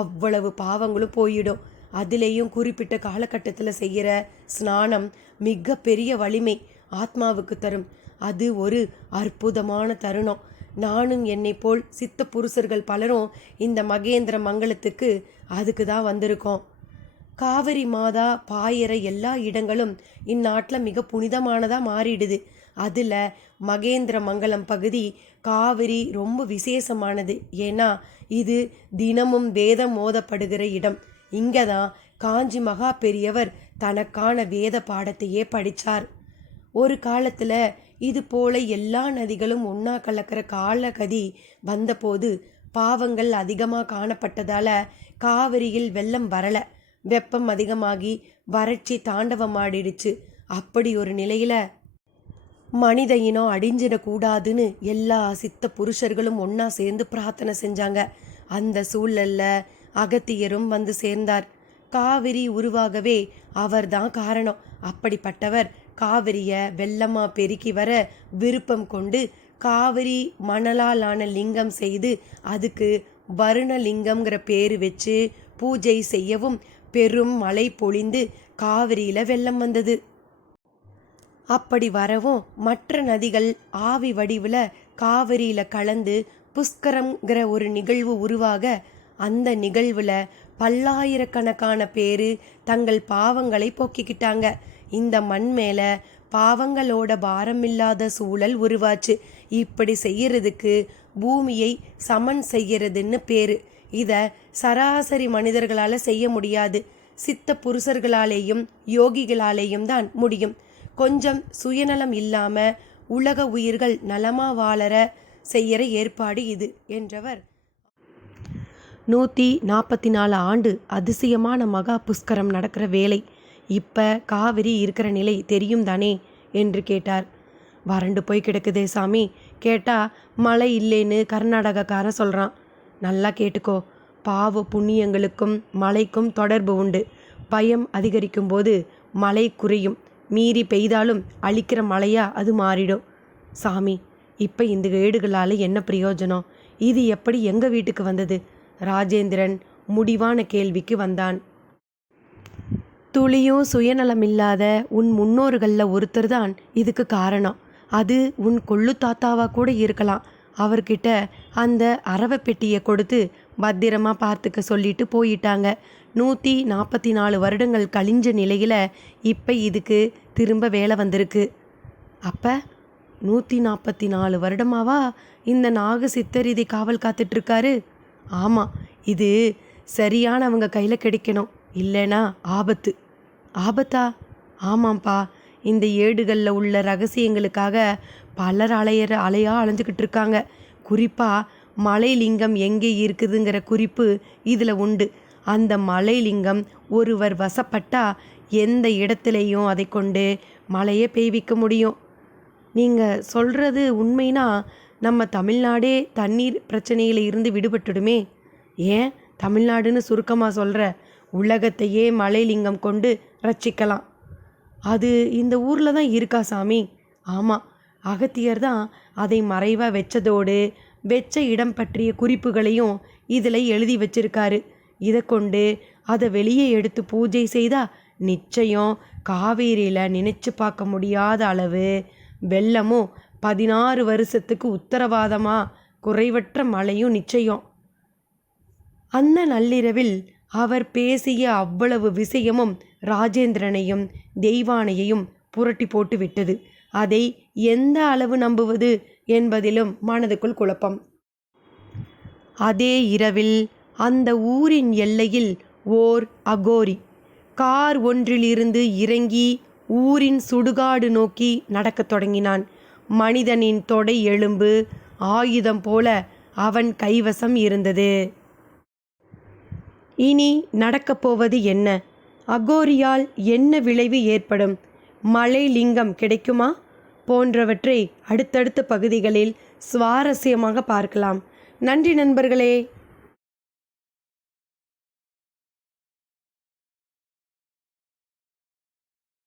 அவ்வளவு பாவங்களும் போயிடும். அதுலேயும் குறிப்பிட்ட காலகட்டத்தில் செய்கிற ஸ்நானம் மிக பெரிய வலிமை ஆத்மாவுக்கு தரும். அது ஒரு அற்புதமான தருணம். நானும் என்னை போல் சித்த புருஷர்கள் பலரும் இந்த மகேந்திர மங்கலத்துக்கு அதுக்கு தான் வந்திருக்கோம். காவிரி மாதா பாயிற எல்லா இடங்களும் இந்நாட்டில் மிக புனிதமானதாக மாறிடுது. அதில் மகேந்திர மங்கலம் பகுதி காவிரி ரொம்ப விசேஷமானது. ஏன்னா இது தினமும் வேதம் மோதப்படுகிற இடம். இங்கே தான் காஞ்சி மகா பெரியவர் தனக்கான வேத பாடத்தையே படித்தார். ஒரு காலத்தில் இது போல எல்லா நதிகளும் ஒன்றா கலக்கிற காலகதி வந்தபோது பாவங்கள் அதிகமாக காணப்பட்டதால் காவிரியில் வெள்ளம் வரலை. வெப்பம் அதிகமாகி வறட்சி தாண்டவமாடிடுச்சு. அப்படி ஒரு நிலையில் மனித இனம் அடிஞ்சிடக்கூடாதுன்னு எல்லா சித்த புருஷர்களும் ஒன்றா சேர்ந்து பிரார்த்தனை செஞ்சாங்க. அந்த சூழலில் அகத்தியரும் வந்து சேர்ந்தார். காவிரி உருவாகவே அவர்தான் காரணம். அப்படிப்பட்டவர் காவிரியை வெள்ளமாக பெருக்கி வர விருப்பம் கொண்டு காவிரி மணலாலான லிங்கம் செய்து அதுக்கு வருணலிங்கம்ங்கிற பேர் வச்சு பூஜை செய்யவும் பெரும் மழை பொழிந்து காவிரியில வெள்ளம் வந்தது. அப்படி வரவும் மற்ற நதிகள் ஆவி வடிவில் காவிரியில கலந்து புஷ்கரம்ங்கிற ஒரு நிகழ்வு உருவாக, அந்த நிகழ்வுல பல்லாயிரக்கணக்கான பேரு தங்கள் பாவங்களை போக்கிக்கிட்டாங்க. இந்த மண் மேல பாவங்களோட பாரமில்லாத சூழல் உருவாச்சு. இப்படி செய்யறதுக்கு பூமியை சமன் செய்யறதுன்னு பேரு. இத சராசரி மனிதர்களால செய்ய முடியாது. சித்த புருஷர்களாலேயும் யோகிகளாலேயும் தான் முடியும். கொஞ்சம் சுயநலம் இல்லாம உலக உயிர்கள் நலமா வாழற செய்யற ஏற்பாடு இது என்றவர். 144 ஆண்டு அதிசயமான மகா புஷ்கரம் நடக்கிற வேலை. இப்ப காவிரி இருக்கிற நிலை தெரியும் தானே என்று கேட்டார். வறண்டு போய் கிடக்குதே சாமி. கேட்டா மழை இல்லைன்னு கர்நாடகக்காரன் சொல்றான். நல்லா கேட்டுக்கோ, பாவ புண்ணியங்களுக்கும் மழைக்கும் தொடர்பு உண்டு. பயம் அதிகரிக்கும் போது மழை குறையும். மீறி பெய்தாலும் அழிக்கிற மழையா அது மாறிடும். சாமி, இப்போ இந்த ஏடுகளால் என்ன பிரயோஜனம்? இது எப்படி எங்கள் வீட்டுக்கு வந்தது? ராஜேந்திரன் முடிவான கேள்விக்கு வந்தான். துளியும் சுயநலமில்லாத உன் முன்னோர்களில் ஒருத்தர் தான் இதுக்கு காரணம். அது உன் கொள்ளு தாத்தாவாக கூட இருக்கலாம். அவர்கிட்ட அந்த அரவை பெட்டியை கொடுத்து பத்திரமா பார்த்துக்க சொல்லிட்டு போயிட்டாங்க. 144 வருடங்கள் கழிஞ்ச நிலையில் இப்போ இதுக்கு திரும்ப வேலை வந்திருக்கு. அப்போ 144 வருடமாவா இந்த நாக சித்தர் இதை காவல் காத்துட்ருக்காரு? ஆமாம், இது சரியானவங்க கையில் கிடைக்கணும், இல்லைனா ஆபத்து. ஆபத்தா? ஆமாம்ப்பா, இந்த ஏடுகளில் உள்ள ரகசியங்களுக்காக பலர் அலையாக அலைஞ்சிக்கிட்டு இருக்காங்க. குறிப்பாக மலைலிங்கம் எங்கே இருக்குதுங்கிற குறிப்பு இதில் உண்டு. அந்த மலைலிங்கம் ஒருவர் வசப்பட்டா எந்த இடத்துலையும் அதை கொண்டு மழையை பெய்விக்க முடியும். நீங்கள் சொல்கிறது உண்மைனா நம்ம தமிழ்நாடே தண்ணீர் பிரச்சனையில் இருந்து விடுபட்டுடுமே. ஏன் தமிழ்நாடுன்னு சுருக்கமாக சொல்கிற? உலகத்தையே மலைலிங்கம் கொண்டு ரட்சிக்கலாம். அது இந்த ஊரில் தான் இருக்கா சாமி? ஆமாம், அகத்தியர் தான் அதை மறைவாக வச்சதோடு வெச்ச இடம் பற்றிய குறிப்புகளையும் இதில் எழுதி வச்சிருக்காரு. இதை கொண்டு அதை வெளியே எடுத்து பூஜை செய்தால் நிச்சயம் காவேரியில் நினைச்சு பார்க்க முடியாத அளவு வெள்ளமும் 16 வருஷத்துக்கு உத்தரவாதமாக குறைவற்ற மழையும் நிச்சயம். அந்த நள்ளிரவில் அவர் பேசிய அவ்வளவு விஷயமும் ராஜேந்திரனையும் தெய்வானையையும் புரட்டி போட்டு விட்டது. அதை எந்த அளவு நம்புவது என்பதிலும் மனதுக்குள் குழப்பம். அதே இரவில் அந்த ஊரின் எல்லையில் ஓர் அகோரி கார் ஒன்றிலிருந்து இறங்கி ஊரின் சுடுகாடு நோக்கி நடக்கத் தொடங்கினான். மனிதனின் தொடை எலும்பு ஆயுதம் போல அவன் கைவசம் இருந்தது. இனி நடக்கப் போவது என்ன? அகோரியால் என்ன விளைவு ஏற்படும்? மலை லிங்கம் கிடைக்குமா? போன்றவற்றை அடுத்தடுத்த பகுதிகளில் சுவாரஸ்யமாக பார்க்கலாம். நன்றி நண்பர்களே.